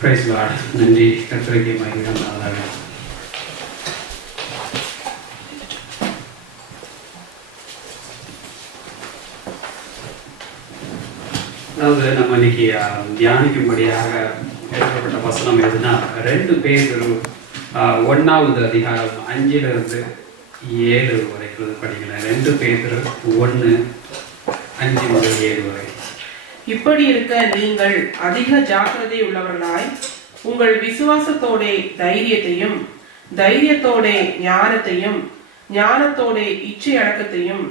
Price Lord. நன்றி. கர்த்தருக்கு மகிமை உண்டாவதாக. அதாவது நம்ம இன்னைக்கு தியானிக்கும்படியாக எழுதப்பட்ட வசனம் எதுனா 2 பேதுரு 1வது அதிகாரம் 5லிருந்து 7 வரைக்கும் படிக்கலாம். 2 பேதுரு 1:5 முதல் 7 வரை. இப்படி இருக்க நீங்கள் அதிக ஜாக்கிரதை உள்ளவர்களாய் உங்கள் விசுவாசத்தோட தைரியத்தையும், தைரியத்தோட ஞானத்தையும், ஞானத்தோட இச்சை அடக்கத்தையும்,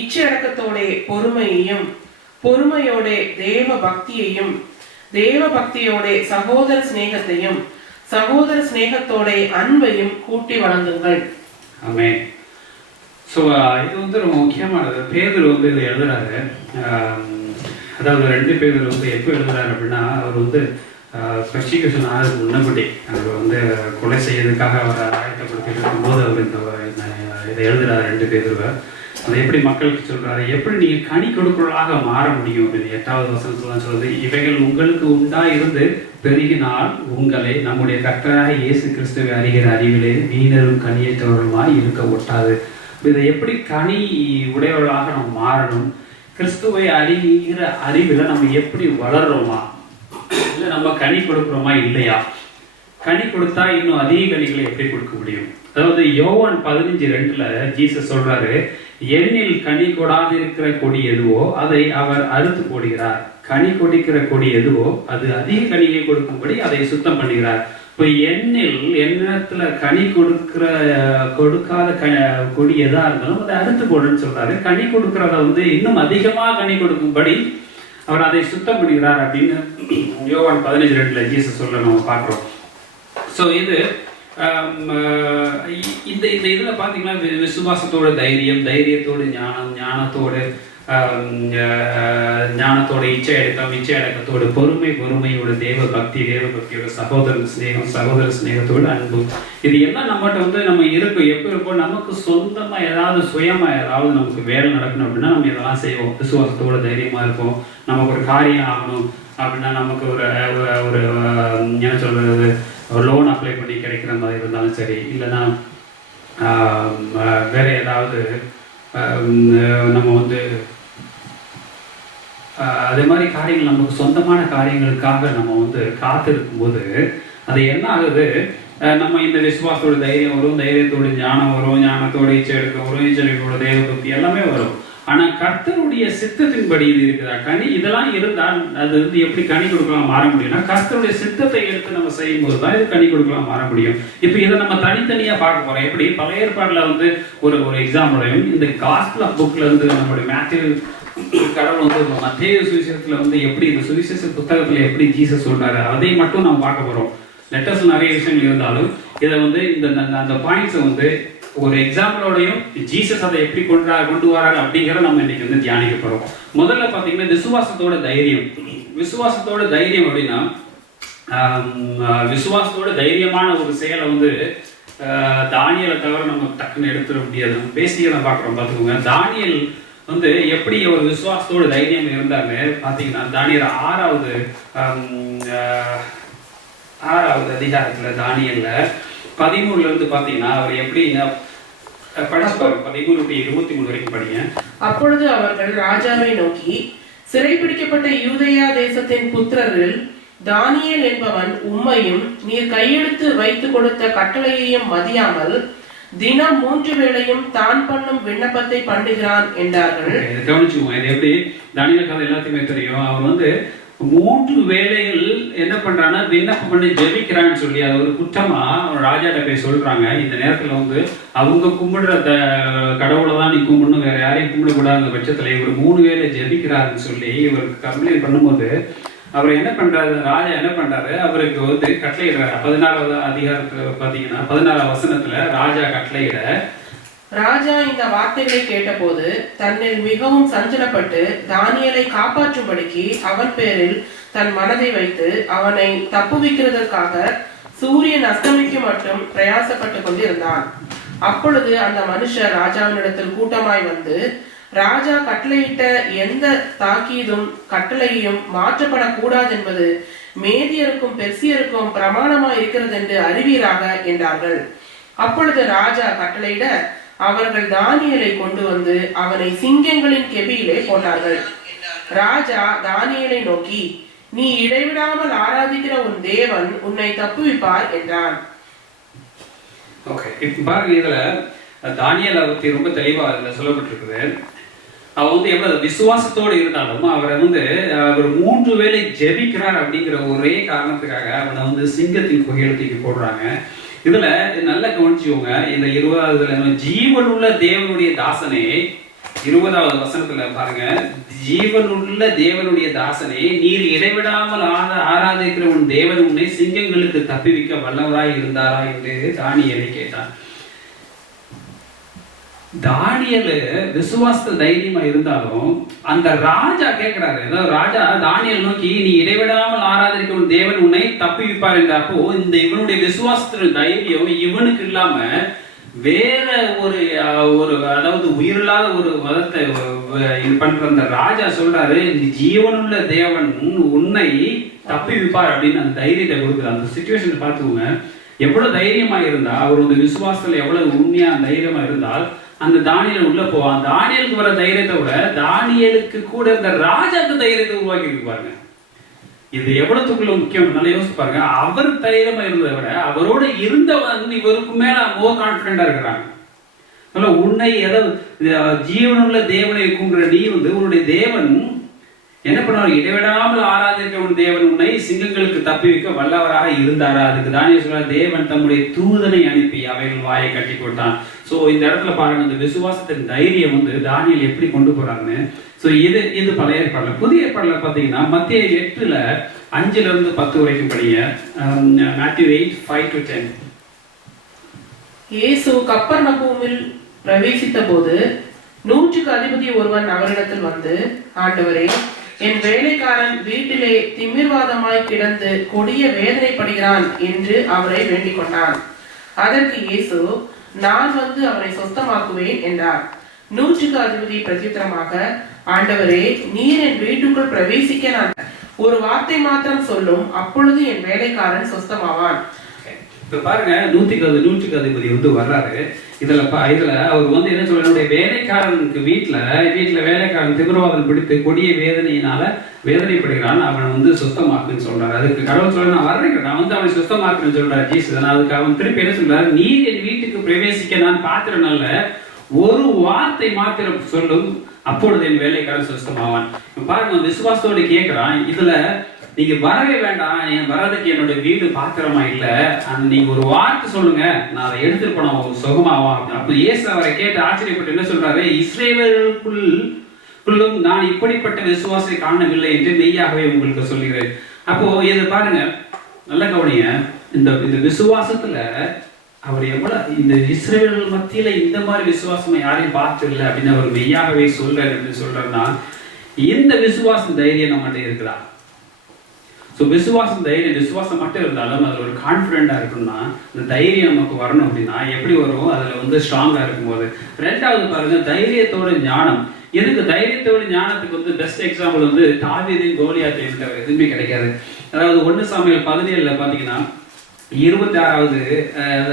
இச்சை அடக்கத்தோட பொறுமையையும், பொறுமையோட தேவ பக்தியையும், தேவ பக்தியோட சகோதர சிநேகத்தையும், சகோதர சிநேகத்தோட அன்பையும் கூட்டி வழங்குங்கள். ஆமென். ஸோ இது ரொம்ப முக்கியமானது. பேதுரு இதை எழுதுறாரு. அதாவது 2 பேதுரு எப்போ எழுதுறாரு அப்படின்னா, அவர் பெர்சிக்யூஷன் ஆகிறதுக்கு முன்னபடி அவர் கொலை செய்யறதுக்காக அவர் ஆயத்தப்படுத்தி இருக்கும்போது அவர் இதை எழுதுறாரு 2 பேதுருவை. அதை எப்படி மக்களுக்கு சொல்றாரு, எப்படி நீங்க கனி கொடுக்கிறவர்களாக மாற முடியும் அப்படின்னு 8வது வசனத்துல சொல்றது, இவைகள் உங்களுக்கு உண்டாயிருந்து பெருகினால் உங்களை நம்முடைய கர்த்தராக இயேசு கிறிஸ்துவை அறிகிற அறிவிலே வீணரும் கனியற்றவர்களுமாய் இருக்க ஒட்டாது. இதை எப்படி கனி உடையவர்களாக நம்ம மாறணும், கிறிஸ்துவை அறிகிற அறிவில் நம்ம எப்படி வளர்றோமா, இல்லை நம்ம கனி கொடுக்குறோமா இல்லையா, கனி கொடுத்தா இன்னும் அதிக கனிகளை எப்படி கொடுக்க முடியும். அதாவது யோவான் 15:2 ஜீசஸ் சொல்றாரு, எண்ணில் கனி கொடாது இருக்கிற கொடி எதுவோ அதை அவர் அறுத்து போடுகிறார், கனி கொடுக்கிற கொடி எதுவோ அது அதிக கனியை கொடுக்கும்படி அதை சுத்தம் பண்ணுகிறார். இப்போ எண்ணத்துல கனி கொடுக்காத கொடி எதா இருந்தாலும் அதை அறுத்து போடுன்னு சொல்றாரு. கனி கொடுக்கறத இன்னும் அதிகமா கனி கொடுக்கும்படி அவர் அதை சுத்தம் பண்ணுகிறார் அப்படின்னு யோவான் 15:2 ஜீசஸ் சொல்ல நம்ம பார்க்கிறோம். ஸோ இந்த இதுல பாத்தீங்கன்னா விசுவாசத்தோட தைரியம், தைரியத்தோட ஞானம், ஞானத்தோட இச்சை அடக்கம், இச்சை அடக்கத்தோட பொறுமை, பொறுமையோட தேவ பக்தியோட சகோதர சிநேகத்தோட அன்பு, இது எல்லாம் நம்மகிட்ட நம்ம இருக்கும். எப்போ இருப்போம், நமக்கு சொந்தமா ஏதாவது சுயமா ஏதாவது நமக்கு வேலை நடக்கணும் அப்படின்னா நம்ம இதெல்லாம் செய்வோம். விசுவாசத்தோட தைரியமா இருப்போம். நமக்கு ஒரு காரியம் ஆகணும் அப்படின்னா, நமக்கு ஒரு என்ன சொல்றது, ஒரு லோன் அப்ளை பண்ணி கிடைக்கிற மாதிரி இருந்தாலும் சரி, இல்லைன்னா வேற ஏதாவது நம்ம அதே மாதிரி காரியங்கள், நமக்கு சொந்தமான காரியங்களுக்காக நம்ம காத்திருக்கும் போது அது என்ன ஆகுது, நம்ம இந்த விசுவாசத்தோட தைரியம் வரும், தைரியத்தோட ஞானம் வரும், ஞானத்தோட இச்சை எடுக்க வரும், இச்சையோட தெய்வ பக்தி எல்லாமே வரும். ஆனா கர்த்தருடைய சித்தத்தின்படி இது இருக்குதா கனி, இதெல்லாம் இருந்தால் அது எப்படி கனி கொடுக்கலாம் மாற முடியும்னா, கர்த்தருடைய சித்தத்தை எடுத்து நம்ம செய்யும் போது தான் இது கனி கொடுக்கலாம் மாற முடியும். இப்போ இதை நம்ம தனித்தனியா பார்க்க போறோம். எப்படி பழைய ஏற்பாடுல ஒரு எக்ஸாம்பிளையும், இந்த காஸ்பிள் ஆஃப் புக்ல நம்மளுடைய மேத்யூ கடவுள் மத்தேயு சுவிசேஷத்துல எப்படி இந்த சுவிசேஷ புத்தகத்துல எப்படி ஜீசஸ் சொல்றாரு அதை மட்டும் நம்ம பார்க்க போறோம். லெட்டர்ஸ் நிறைய விஷயங்கள் இருந்தாலும் இதை இந்த அந்த பாயிண்ட்ஸை ஒரு எக்ஸாம்பிளோடையும் ஜீசஸ் அதை எப்படி கொண்டு வராரு அப்படிங்கிறத நம்ம இன்னைக்கு தியானிக்க போறோம். முதல்ல பாத்தீங்கன்னா விசுவாசத்தோட தைரியம். விசுவாசத்தோட தைரியம் அப்படின்னா, விசுவாசத்தோட தைரியமான ஒரு செயலை தானியலை தவிர நம்ம டக்குன்னு எடுத்துட முடியாது. நம்ம பேசிக்க பார்க்குறோம். பார்த்துக்கோங்க, தானியல் எப்படி ஒரு விசுவாசத்தோட தைரியம் இருந்தாங்க பார்த்தீங்கன்னா, தானியல் 6வது அதிகாரத்துல தானியல்ல 13 பார்த்தீங்கன்னா அவர் எப்படி படிச்சுப்பாரு. 13-23 வரைக்கும் படிங்க. அப்பொழுது அவர்கள் ராஜாவை நோக்கி, சிறைபிடிக்கப்பட்ட யூதேயா தேசத்தின் புத்திரரில் தானியேல் என்பவன் உம்மையும் நீர் கையெழுத்து வைத்து கொடுத்த கட்டளையையும் மதியாமல் தினம் 3 வேளையும் தான் பண்ணும் விண்ணப்பத்தை பண்ணுகிறான் என்றார்கள். கவனிச்சுக்கோங்க, இது எப்படி தானியேல் கதை எல்லாத்தையுமே தெரியும். அவர் 3 வேளைகள் என்ன பண்றான்னா விண்ணப்பம் பண்ணி ஜெபிக்கிறான்னு சொல்லி அது ஒரு குற்றமா ராஜாட்ட போய் சொல்றாங்க. இந்த நேரத்துல அவங்க கும்பிடுற கடவுளை தான் நீ கும்பிடணும், வேற யாரையும் கும்பிடக்கூடாத பட்சத்துல இவர் 3 வேளை ஜெபிக்கிறாருன்னு சொல்லி இவருக்கு கம்ப்ளைண்ட் பண்ணும்போது அவர் என்ன பண்றாரு, ராஜா என்ன பண்றாரு, அவருக்கு கட்டளையிடுறாரு. 16வது அதிகாரத்துல பாத்தீங்கன்னா 16வது வசனத்துல ராஜா கட்டளையிட, ராஜா இந்த வார்த்தைகளை கேட்டபோது தன்னில் மிகவும் சஞ்சலப்பட்டு தானியேலை காப்பாற்றும்படிக்கு அவன் பேரில் தன் மனதை வைத்து அவனை தப்புவிக்கிறதற்காக சூரியன் அஸ்தமிக்கு மட்டும் பிரயாசப்பட்டு கொண்டிருந்தான். அப்பொழுது அந்த மனுஷர் ராஜாவினிடத்தில் கூட்டமாய் வந்து ராஜா கட்டளையிட்ட எந்த தாக்கீதும் கட்டளையும் மாற்றப்படக்கூடாது என்பது மேதியருக்கும் பெர்சியருக்கும் பிரமாணமாய் இருக்கிறது என்று அறிவீராக என்றார்கள். அப்பொழுது ராஜா கட்டளையிட அவர்கள் தானியேலை கொண்டு வந்து அவனை சிங்கங்களின் கெபியிலே போட்டார்கள். ராஜா தானியேலை நோக்கி, நீ இடைவிடாமல் ஆராதிக்கிற உன் தேவன் உன்னை தப்புவிப்பார் என்றான். ஓகே, இப்ப பாருங்க, இதுல தானியேலை பத்தி ரொம்ப தெளிவா இதுல சொல்லப்பட்டிருக்குது. அவன் வந்து எவ்வளவு விசுவாசத்தோடு இருந்தாலும் அவரை வந்து அவர் 3 வேளை ஜெபிக்கிறார் அப்படிங்கிற ஒரே காரணத்துக்காக அவனை வந்து சிங்கத்தின் குகையெழுத்துக்கு போடுறாங்க. இதுல நல்லா கவனிச்சுக்கோங்க, இந்த 20வது ஜீவனுள்ள தேவனுடைய தாசனே, 20வது வசனத்துல பாருங்க, ஜீவனுள்ள தேவனுடைய தாசனே, நீர் இடைவிடாமல் ஆராதிக்கிற உன் தேவன் உன்னை சிங்கங்களுக்கு தப்பிவிக்க வல்லவராய் இருந்தாரா என்று தானியேலை கேட்டான். தானியேல் விசுவாச தைரியமா இருந்தாலும் அந்த ராஜா கேட்கிறாரு, அதாவது ராஜா தானியேல் நோக்கி, நீ இடைவிடாமல் ஆராதிக்கிற உன் தேவன் உன்னை தப்பிவிப்பார் என்றப்போ இந்த இவனுடைய விசுவாசத்தின் தைரியம் இவனுக்கு இல்லாம வேற ஒரு அதாவது உயிரில்லாத ஒரு மதத்தை பண்ற அந்த ராஜா சொல்றாரு, ஜீவனுள்ள தேவன் உன்னை தப்பிவிப்பார் அப்படின்னு அந்த தைரியத்தை கொடுக்குற அந்த சிச்சுவேஷனை பார்த்துக்கோங்க. எவ்வளவு தைரியமா இருந்தா, அவர் வந்து விசுவாசத்துல எவ்வளவு உண்மையா தைரியமா இருந்தால் அந்த தானியேல் உள்ள போவான். தானியேலுக்கு வர தைரியத்தை விட தானியேலுக்கு கூட இந்த ராஜாக்கு தைரியத்தை உருவாக்கி இருக்கு பாருங்க. இது எவ்வளவுக்குள்ள முக்கியம் நல்லா யோசிச்சு பாருங்க. அவர் தைரியமா இருந்ததை விட அவரோட இருந்தவன் இவருக்கு மேல மோர் கான்பிடண்டா இருக்கிறாங்க. உன்னை ஜீவனுள்ள தேவனை கூன்ற நீ வந்து உன்னுடைய தேவன் என்ன பண்ணுவார், இடைவிடாமல் ஆராதிக்கிற உன் தேவன் உன்னை சிங்கங்களுக்கு தப்பிவிக்க வல்லவராக இருந்தாரா. அதுக்கு தானியேல் சொல்றார், தேவன் தம்முடைய தூதனை அனுப்பி அவைகள் வாயை கட்டி போட்டான். சோ இந்த இடத்துல பாருங்க, இந்த விசுவாசத்தின் தைரியம் வந்து தானியேல் எப்படி கொண்டு போறாங்கன்னு. சோ இது பழைய ஏற்பாடுல. புதிய ஏற்பாடுல பாத்தீங்கன்னா மத்தேயு 8:5-10 வரைக்கும் படிங்க. Matthew 8:5-10. இயேசு கப்பர்நகூமில் பிரவேசித்த போது 100க்கு அதிபதி ஒருவன் அவரிடத்தில் வந்து, ஆண்டவரே, என் வேலைக்காரன் வீட்டிலே திமிர்வாதமாய் கிடந்து கொடிய வேதனைப்படுகிறான் என்று அவரை வேண்டிக் கொண்டான். அதற்கு இயேசு, நான் வந்து அவரை சொஸ்தமாக்குவேன் என்றார். 100க்கு அதிபதி பிரத்யுத்தரமாக, ஆண்டவரே, நீர் என் வீட்டுக்குள் பிரவேசிக்க நான் ஒரு வார்த்தை மாத்திரம் சொல்லும், அப்பொழுது என் வேலைக்காரன் சொஸ்தமாவான். இப்ப பாருங்க, 100க்கு அதிபதி வந்து வர்றாரு. இதுல அவர் வந்து என்ன சொல்ற, என்னுடைய வேலைக்காரனுக்கு வீட்டுல வேலைக்காரன் திமிர்வாதம் பிடித்து கொடிய வேதனையினால வேதனைப்படுகிறான், அவன் வந்து சுத்தமாக்குன்னு சொல்றாரு. அதுக்கு கடவுள் சொல்ற, நான் வர்றேன், நான் வந்து அவனை சுத்தமாக்குன்னு சொல்றாரு ஜீசஸ். அதுக்கு அவன் திருப்பி என்ன சொல்றாரு, நீர் என் வீட்டுக்கு பிரவேசிக்க நான் பாத்திரனால ஒரு வார்த்தை மாத்திரம் சொல்லும், அப்பொழுது என் வேலைக்காரன் சுத்தமாவான். பாருங்க, விசுவாசத்தோடு கேட்கிறான். இதுல நீங்க வரவே வேண்டாம், வர்றதுக்கு என்னுடைய வீடு பாத்திரமா இல்ல, நீங்க ஒரு வார்த்தை சொல்லுங்க, நான் அதை எடுத்துட்டு போன சுகமாவான். அப்ப இயேசு அவரை கேட்டு ஆச்சரியப்பட்டு என்ன சொல்றாரு, இஸ்ரவேலுக்குள்ளும் நான் இப்படிப்பட்ட விசுவாசத்தை காணவில்லை என்று மெய்யாகவே உங்களுக்கு சொல்கிறேன். அப்போ இது பாருங்க, நல்ல கவனிங்க, இந்த விசுவாசத்துல அவர் எவ்வளவு இந்த இஸ்ரவேல் மத்தியில இந்த மாதிரி விசுவாசம் யாரையும் பார்த்து இல்லை அப்படின்னு அவர் மெய்யாகவே சொல்றாரு. அப்படின்னு சொல்றாருன்னா இந்த விசுவாசம் தைரியம் நம்மகிட்ட இருக்குதா? ஸோ விசுவாசம் மட்டும் இருந்தாலும் அதில் ஒரு கான்ஃபிடென்ட்டாக இருக்கணும்னா, இந்த தைரியம் நமக்கு வரணும். அப்படின்னா எப்படி வரும்? அதில் வந்து ஸ்ட்ராங்காக இருக்கும்போது. 2வது பாருங்க, தைரியத்தோட ஞானம். எதுக்கு தைரியத்தோட ஞானத்துக்கு வந்து பெஸ்ட் எக்ஸாம்பிள் வந்து தாவீதையும் கோலியாத்தையும் தவிர எதுவுமே கிடைக்காது. அதாவது 1 சாமுவேல் 17 பார்த்தீங்கன்னா 26வது,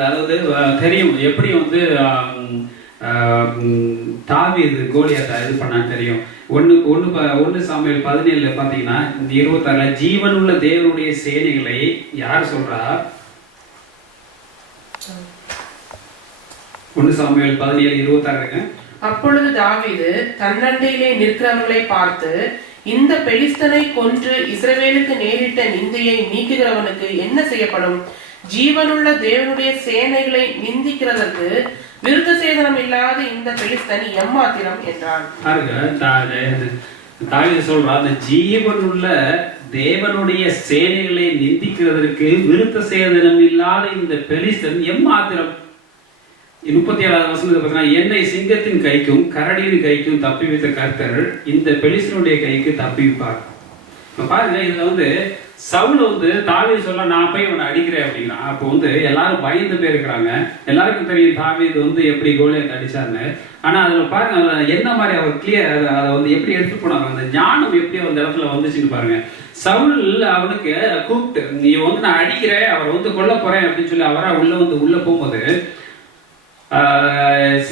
அதாவது தெரியும் எப்படி வந்து தாவீது கோலியாத்தை இது பண்ணான்னு தெரியும். 1 சாமுவேல் 17 பாத்தீங்கன்னா 26 ஜீவனுள்ள தேவனுடைய சேனைகளை யார் சொல்றா? 1 சாமுவேல் 17:26. அப்பொழுது தாவீது தன்னண்டையிலே நிற்கிறவர்களை பார்த்து, இந்த பெலிஸ்தனை கொன்று இஸ்ரவேலுக்கு நேரிட்ட நிந்தையை நீக்குகிறவனுக்கு என்ன செய்யப்படும்? ஜீவனுள்ள தேவனுடைய சேனைகளை நிந்திக்கிறதற்கு விருத்த சேதனம் இல்லாத இந்த பெலிஸ்தன் எம்மாத்திரம் என்றான். தாவீது சொல்றா, அந்த ஜீவனுள்ள தேவனுடைய சேனைகளை நிந்திக்கிறதற்கு விருத்த சேதனம் இல்லாத இந்த பெலிஸ்தன் எம்மாத்திரம். 37வது வசனத்தை பார்த்தீங்கன்னா, என்னை சிங்கத்தின் கைக்கும் கரடியின் கைக்கும் தப்பி வைத்த கர்த்தர் இந்த பெலிஸ்தனுடைய கைக்கு தப்பி வைப்பார். இப்போ பாருங்க, இதுல வந்து சவுல் வந்து தாவீது சொல்ல நான் போய் இவனை அடிக்கிறேன் அப்படிங்கிறான். அப்போ வந்து எல்லாரும் பயந்து போயிருக்கிறாங்க. எல்லாருக்கும் தெரியும் தாவீது வந்து எப்படி கோலியாத் அடிச்சாருன்னு. ஆனா அதுல பாருங்க, அதுல என்ன மாதிரி அவர் கிளியர் அதை வந்து எப்படி எடுத்து போனாங்க, அந்த ஞானம் எப்படி அந்த இடத்துல வந்துச்சுன்னு பாருங்க. சவுல் அவனுக்கு கூப்பிட்டு நீ வந்து நான் அடிக்கிறேன், அவர் வந்து கொல்ல போறேன் அப்படின்னு சொல்லி அவரா உள்ள போகும்போது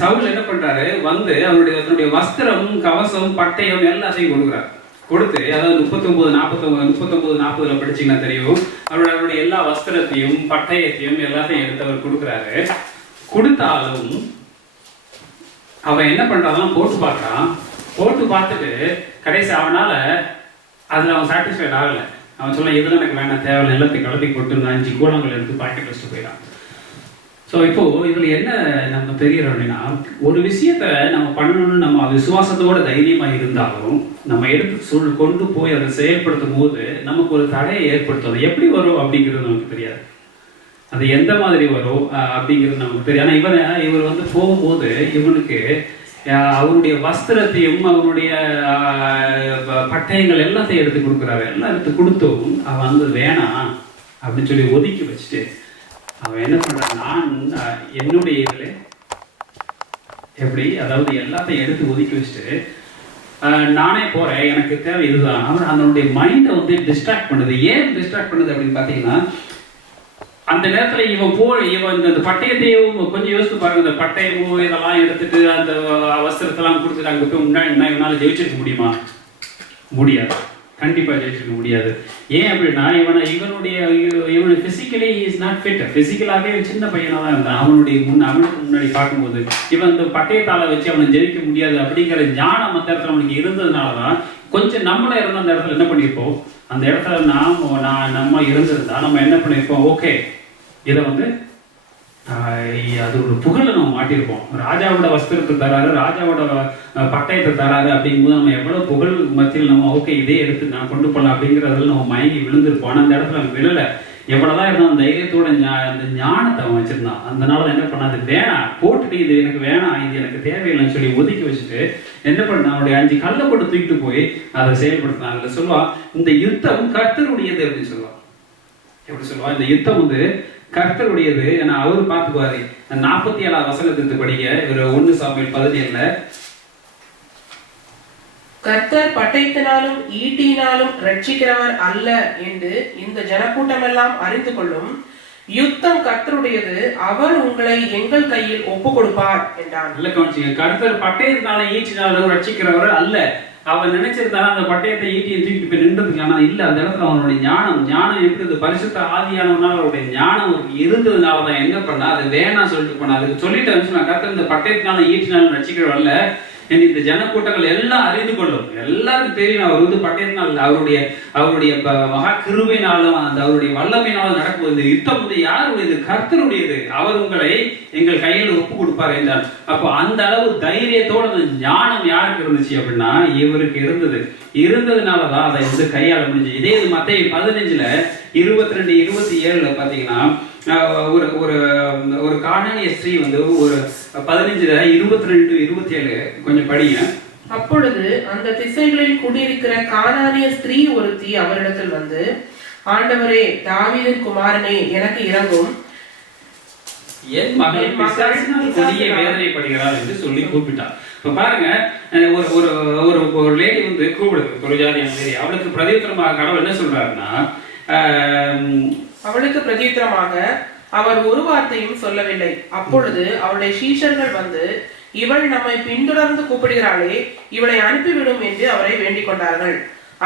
சவுல் என்ன பண்றாரு, வந்து தன்னுடைய வஸ்திரம், கவசம், பட்டயம் எல்லாத்தையும் கொடுக்குறாரு. கொடுத்து, அதாவது 39-40 படிச்சீங்கன்னா தெரியும், அவருடைய எல்லா வஸ்திரத்தையும் பட்டயத்தையும் எல்லாத்தையும் எடுத்து அவர் கொடுக்குறாரு. கொடுத்தாலும் அவன் என்ன பண்றான், போட்டு பார்க்கறான். போட்டு பார்த்துட்டு கடைசி அவனால அதுல அவன் சாட்டிஸ்ஃபைட் ஆகல. அவன் சொல்ல இதெல்லாம் எனக்கு வேணாம், தேவையில்லை, எல்லாத்தையும் கலப்பி போட்டு 5 கூடங்கள் எடுத்து பாக்கெட் வச்சுட்டு போயிடான். ஸோ இப்போ இதுல என்ன நம்ம தெரிகிறோம் அப்படின்னா, ஒரு விஷயத்த நம்ம பண்ணணும்னு நம்ம விசுவாசத்தோட தைரியமா இருந்தாலும் நம்ம எடுத்து கொண்டு போய் அதை செயல்படுத்தும் போது நமக்கு ஒரு தடையை ஏற்படுத்தும். அது எப்படி வரும் அப்படிங்கிறது நமக்கு தெரியாது, அது எந்த மாதிரி வரும் அப்படிங்கிறது நமக்கு தெரியும். ஆனால் இவர் வந்து போகும்போது இவனுக்கு அவருடைய வஸ்திரத்தையும் அவருடைய பட்டயங்கள் எல்லாத்தையும் எடுத்து கொடுக்குறாரு. எல்லாம் எடுத்து கொடுத்தும் அவன் வந்து வேணாம் அப்படின்னு சொல்லி ஒதுக்கி வச்சுட்டு அவன் என்ன பண்றான், நான் என்னுடைய இதுல எப்படி, அதாவது எல்லாத்தையும் எடுத்து ஒதுக்கி வச்சுட்டு நானே போறேன், எனக்கு தேவை இதுதான். அவன் அதனுடைய மைண்டை வந்து டிஸ்ட்ராக்ட் பண்ணுது. ஏன் டிஸ்ட்ராக்ட் பண்ணுது அப்படின்னு பாத்தீங்கன்னா, அந்த நேரத்துல இவன் இந்த பட்டயத்தையும் கொஞ்சம் யோசித்து பாருங்க, இந்த பட்டயமும் இதெல்லாம் எடுத்துட்டு அந்த வஸ்திரத்தெல்லாம் கொடுத்துட்டு அங்க போய் முன்னாடி இவனால ஜெயிச்சிருக்க முடியுமா? முடியாது, கண்டிப்பா ஜெயிச்சிருக்க முடியாது. ஏன் அப்படின்னா இவன் பிசிக்கலி இஸ் நாட் ஃபிட். பிசிக்கலாவே சின்ன பையனா தான் இருந்தான். அவனுக்கு முன்னாடி பார்க்கும்போது இவன் இந்த பட்டயத்தால வச்சு அவனை ஜெயிக்க முடியாது அப்படிங்கிற ஞானம் அந்த இடத்துல அவனுக்கு இருந்ததுனாலதான் கொஞ்சம் நம்மளே இருந்த அந்த இடத்துல என்ன பண்ணிருப்போம், அந்த இடத்துல நம்ம இருந்திருந்தா நம்ம என்ன பண்ணிருப்போம், ஓகே இதை வந்து அது ஒரு புகழை நம்ம மாட்டிருப்போம். ராஜாவோட வஸ்திரத்தை தராரு, ராஜாவோட பட்டயத்தை தராரு அப்படிங்கும்போது நம்ம எவ்வளவு புகழ் மத்தியில் நம்ம ஓகே இதே எடுத்து நான் கொண்டு போகலாம் அப்படிங்கிறதுல நம்ம மயங்கி விழுந்திருப்போம். ஆனால் அந்த இடத்துல விழலை. எவ்வளவுதான் இருந்தாலும் தைரியத்தோட அந்த ஞானத்தை அவன் வச்சிருந்தான். அதனால என்ன பண்ணாது, வேணாம் போட்டுட்டு இது எனக்கு வேணாம், இது எனக்கு தேவையில்லைன்னு சொல்லி ஒதுக்கி வச்சுட்டு என்ன பண்ண, அவனுடைய 5 கல்லை போட்டு தூக்கிட்டு போய் அதை செயல்படுத்தினான். அதில் சொல்லுவான், இந்த யுத்தம் கர்த்தருடையது அப்படின்னு சொல்லுவான். எப்படி சொல்லுவான், இந்த யுத்தம் வந்து கர்த்தருடையது. ஏன்னா அவரு பார்த்துக்குவாரு. 47 வசனத்துக்கு படிக்க ஒரு 1 சாமுவேல் 17 கர்த்தர் பட்டயத்தினாலும் ஈட்டியினாலும் ரட்சிக்கிறவர் அல்ல என்று இந்த ஜனக்கூட்டம் எல்லாம் அறிந்து கொள்ளும். யுத்தம் கர்த்தருடையது, அவர் உங்களை எங்கள் கையில் ஒப்பு கொடுப்பார் என்றான். நல்ல கவனிச்சுங்க, கர்த்தர் பட்டயத்தினாலும் ஈட்டினாலும் ரட்சிக்கிறவர் அல்ல. அவன் நினைச்சிருந்தாலும் அந்த பட்டயத்தை ஈட்டியை தூக்கிட்டு போய் நின்றதுக்கு, ஆனா இல்ல, அந்த இடத்துல அவனுடைய ஞானம் எப்படி பரிசுத்த ஆதியானவனால அவருடைய ஞானம் இருந்ததுனாலதான் என்ன பண்ணா, அது வேணாம் சொல்லிட்டு போனா. அதுக்கு சொல்லிட்டு நான் கர்த்தர் இந்த பட்டயத்தினாலும் ஈட்டினாலும் ரட்சிக்கிறவர்ல இந்த ஜனக்கூட்டங்கள் எல்லாம் அறிந்து கொள்ளும். எல்லாருக்கும் தெரியும் அவர் வந்து பட்டயத்தினால் அவருடைய மகா கிருபையினாலும் அந்த அவருடைய வல்லமையினாலும் நடக்கும்போது இந்த யுத்தம் வந்து யாருடையது, கர்த்தருடையது. அவர் உங்களை எங்கள் கையில் ஒப்பு கொடுப்பார் என்றார். அப்போ அந்த அளவு தைரியத்தோட அந்த ஞானம் யாருக்கு இருந்துச்சு அப்படின்னா இவருக்கு இருந்ததுனாலதான் அதை வந்து கையாள முடிஞ்சு. இதே இது மத்தேயு 15:22-27 பாத்தீங்கன்னா ஒரு கானானிய ஸ்திரீ வந்து ஒரு 15:22-27 கொஞ்சம் படிங்க. அப்பொழுது அந்த திசைகளில் குடியிருக்கிற கானானிய ஸ்திரீ ஒருத்தி அவரிடத்தில் வந்து, ஆண்டவரே, தாவீதின் குமாரனே, எனக்கு இரங்கும், என் மகள் பிசாசினால் கொடிய வேதனைப்படுகிறாள் என்று சொல்லி கூப்பிட்டார். இப்ப பாருங்க, ஒரு லேடி வந்து கூப்பிடுது, ஒரு ஜாதியான லேடி. அவளுக்கு பிரதியுத்தரமாக கடவுள் என்ன சொல்றாருன்னா, அவளுக்கு பிரதியுத்தரமாக அவர் ஒரு வார்த்தையும் சொல்லவில்லை. அப்பொழுது அவளுடைய சீஷர்கள் வந்து, இவள் நம்மை பின்தொடர்ந்து கூப்பிடுகிறாளே, இவளை அனுப்பிவிடும் என்று அவரை வேண்டிக் கொண்டார்கள்.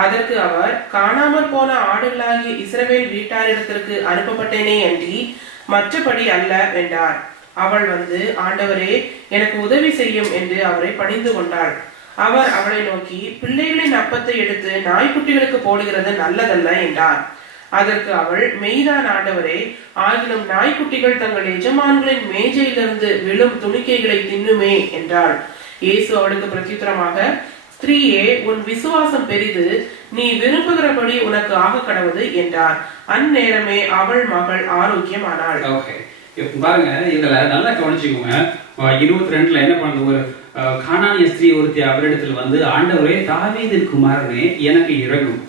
அதற்கு அவர், காணாமற் போன ஆடுகளாகிய இஸ்ரவேல் வீட்டாரிடத்திற்கு அனுப்பப்பட்டேனே அன்றி மற்றபடி அல்ல என்றார். அவள் வந்து, ஆண்டவரே, எனக்கு உதவி செய்யும் என்று அவரை பணிந்து கொண்டாள். அவர் அவளை நோக்கி, பிள்ளைகளின் அப்பத்தை எடுத்து நாய்க்குட்டிகளுக்கு போடுகிறது நல்லதல்ல என்றார். அதற்கு அவள், மெய்தான் ஆண்டவரே, ஆகிலும் நாய்க்குட்டிகள் தங்கள் எஜமான்களின் மேஜையிலிருந்து விழும் துணிக்கைகளை தின்னுமே என்றாள். இயேசு அவளுக்கு பிரத்யுத்தரமாக, ஸ்திரீயே, உன் விசுவாசம் பெரிது, நீ விரும்புகிறபடி உனக்கு ஆக கடவுது என்றார். அந்நேரமே அவள் மகள் ஆரோக்கியமானாள். பாருங்க, இதுல நல்லா கவனிச்சுக்கோங்க. 22 என்ன பண்ணுது, ஒரு கானானிய ஸ்திரீ ஒருத்தி அவரிடத்தில் வந்து, ஆண்டவரே, தாவீதின் குமாரனே, எனக்கு இரங்கும்.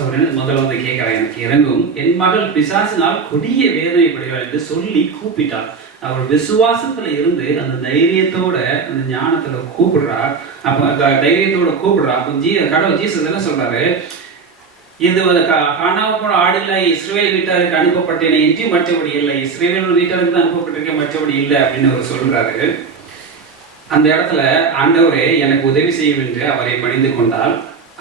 அவர் என்ன முதல்ல வந்து கேட்கிறார், எனக்கு இறங்கும், என் மகள் பிசாசினால் கொடிய வேதனைப்படுகிறாள் என்று சொல்லி கூப்பிட்டார். அவர் விசுவாசத்துல இருந்து அந்த தைரியத்தோட அந்த ஞானத்துல கூப்பிடுறார். அப்ப தைரியத்தோட கூப்பிடுறா. அப்ப கடவுள் ஜீசஸ் என்ன சொல்றாரு, இது காணாம போன ஆடு இல்லை, இஸ்ரவேல் வீட்டாருக்கு அனுப்பப்பட்டேன் என்று மற்றபடி இல்லை, இஸ்ரவேல் வீட்டாருக்கு தான் அனுப்பப்பட்டிருக்கேன் மற்றபடி இல்லை அப்படின்னு அவர் சொல்றாரு. அந்த இடத்துல ஆண்டவரே எனக்கு உதவி செய்யும் என்று அவரை பணிந்து கொண்டால்